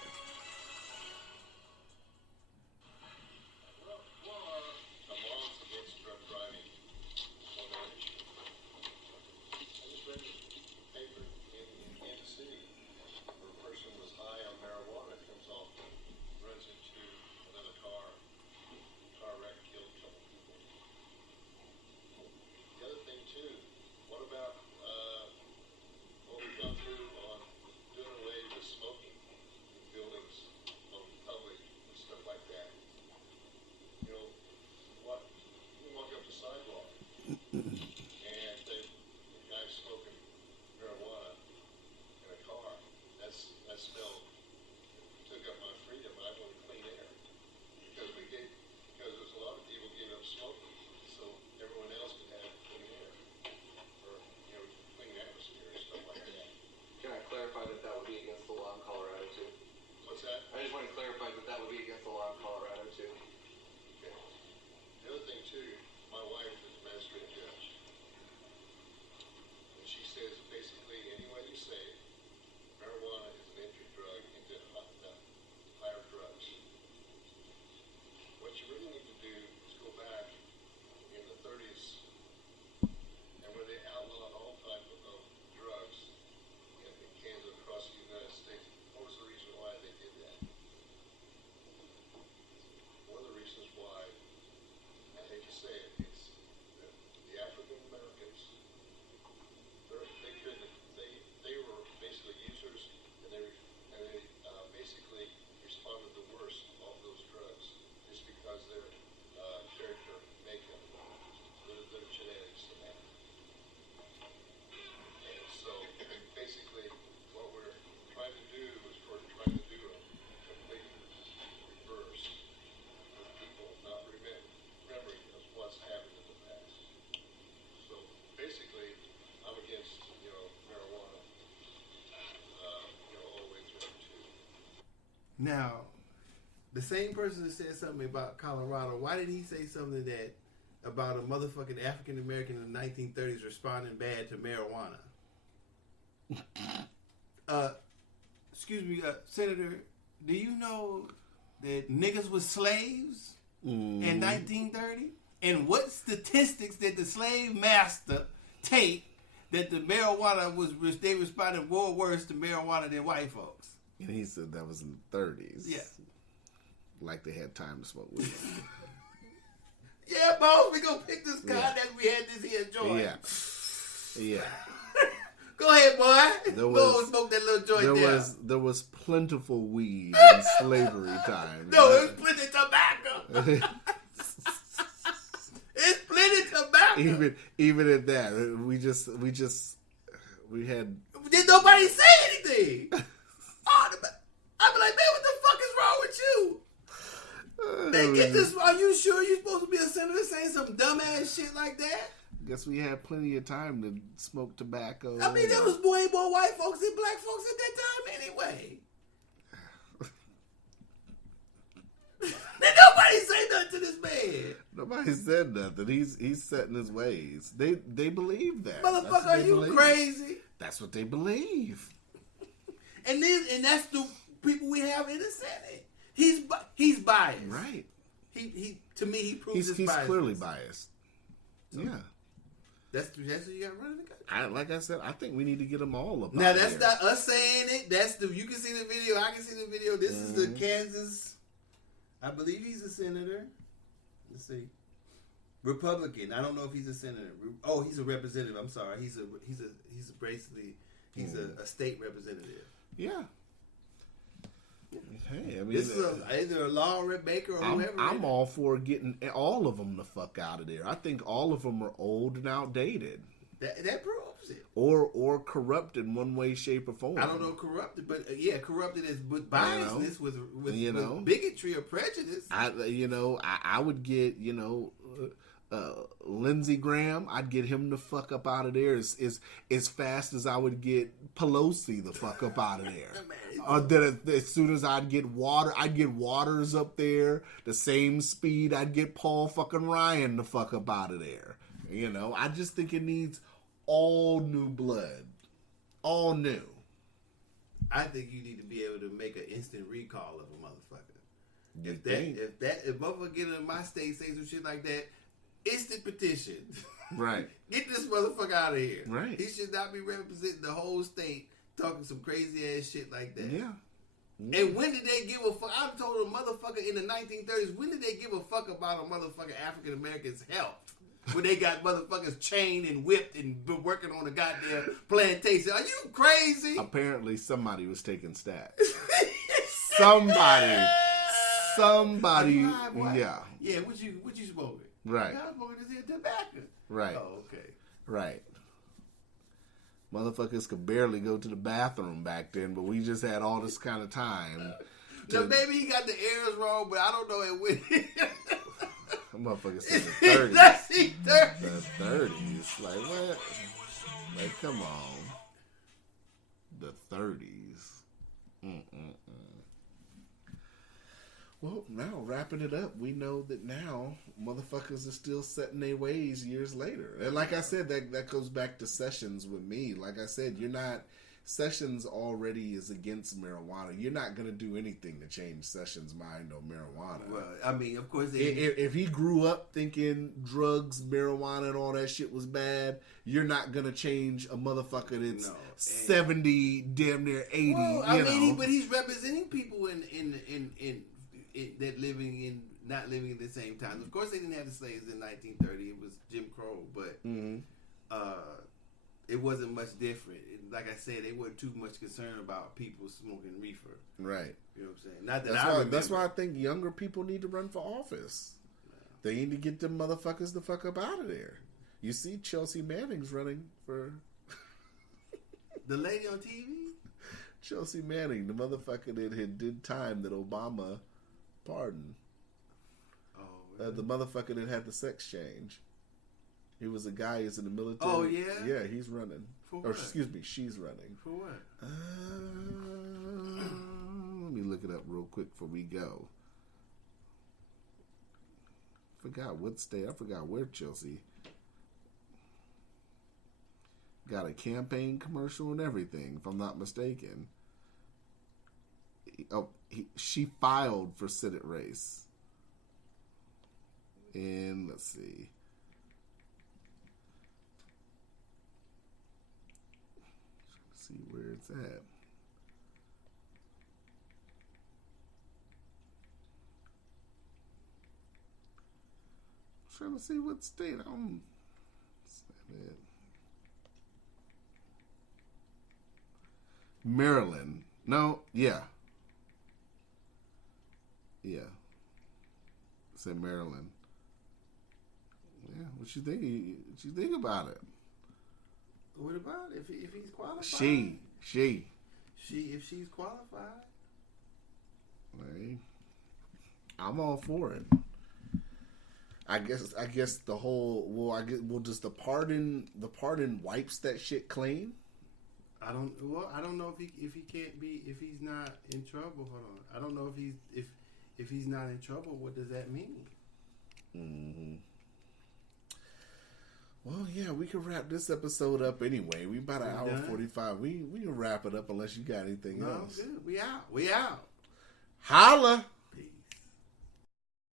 Now, the same person that said something about Colorado, why did he say something that about a motherfucking African American in the 1930s responding bad to marijuana? Excuse me, Senator, do you know that niggas was slaves in 1930? And what statistics did the slave master take that the marijuana was, they responded more worse to marijuana than white folks? And he said that was in the 30s. Yeah. Like they had time to smoke weed. Yeah, boss, we gonna pick this card that we had this here joint. Yeah. Go ahead, boy. Go and smoke that little joint there. There was plentiful weed in slavery time. No, there's plenty of tobacco. It's plenty of tobacco. Even at that, we had. Did nobody say anything? I'd be like, man, what the fuck is wrong with you? Man, get this. Are you sure you're supposed to be a senator saying some dumbass shit like that? Guess we had plenty of time to smoke tobacco. I mean, there was way more white folks than black folks at that time anyway. Did nobody say nothing to this man? Nobody said nothing. He's set in his ways. They believe that. Motherfucker, are you crazy? That's what they believe. And that's the people we have in the Senate. He's biased. Right. He to me, he proves his bias. He's clearly biased. So, yeah. That's what you got running the country. Like I said, I think we need to get them all up. Now that's not us saying it. You can see the video. I can see the video. This is the Kansas. I believe he's a senator. Let's see. Republican. I don't know if he's a senator. Oh, he's a representative. I'm sorry. He's basically a state representative. Yeah. Hey, I mean, this is either a lawmaker or whoever. I'm all for getting all of them the fuck out of there. I think all of them are old and outdated. That proves it. Or corrupt in one way, shape, or form. I don't know corrupted, but corrupted is with biasness, with bigotry or prejudice. I would get Lindsey Graham. I'd get him the fuck up out of there as fast as I would get Pelosi the fuck up out of there. Then as soon as I'd get Waters up there the same speed I'd get Paul fucking Ryan the fuck up out of there. I just think it needs all new blood. All new. I think you need to be able to make an instant recall of a motherfucker. If motherfucker get in my state, say some shit like that, instant petition. Right. Get this motherfucker out of here. Right. He should not be representing the whole state talking some crazy ass shit like that. Yeah. And when did they give a fuck? I told a motherfucker in the 1930s, when did they give a fuck about a motherfucking African American's health? When they got motherfuckers chained and whipped and been working on a goddamn plantation. Are you crazy? Apparently somebody was taking stats. Somebody. Yeah. Yeah, what you smoking? Right. I'm smoking this here tobacco. Right. Oh, okay. Right. Motherfuckers could barely go to the bathroom back then, but we just had all this kind of time. So maybe he got the eras wrong, but I don't know it when. Motherfuckers said the 30s. That's the 30s. The 30s. Like, what? Like, come on. The 30s. Well, now, wrapping it up, we know that now motherfuckers are still setting their ways years later. And like I said, that goes back to Sessions with me. Like I said, Sessions already is against marijuana. You're not going to do anything to change Sessions' mind on marijuana. Well, I mean, of course, if he grew up thinking drugs, marijuana, and all that shit was bad, you're not going to change a motherfucker that's 70, damn near 80. Well, I mean, but he's representing people in that not living in the same times. Of course, they didn't have the slaves in 1930. It was Jim Crow, but it wasn't much different. Like I said, they weren't too much concerned about people smoking reefer. Right. You know what I'm saying? Not that that's why I think younger people need to run for office. Yeah. They need to get them motherfuckers the fuck up out of there. You see Chelsea Manning's running for... The lady on TV? Chelsea Manning, the motherfucker that had did time that Obama pardoned. Oh, really? The motherfucker that had the sex change. He was a guy who's in the military. Oh, yeah? Yeah, he's running. For or what? excuse me, she's running. For what? Let me look it up real quick before we go. Forgot what state. I forgot where Chelsea. Got a campaign commercial and everything, if I'm not mistaken. She filed for Senate race. And let's see. See where it's at. Trying to see what state I'm. Maryland. No, yeah. Yeah. Said Maryland. Yeah, what you think? What you think about it? What about if he's qualified? She. If she's qualified. Right. I'm all for it. I guess the whole does the pardon wipes that shit clean? I don't know if he can't be, if he's not in trouble. Hold on. I don't know if he's not in trouble. What does that mean? Mm-hmm. Well, yeah, we can wrap this episode up anyway. We about an hour 45. We can wrap it up unless you got anything else. No, good. We out. Holla!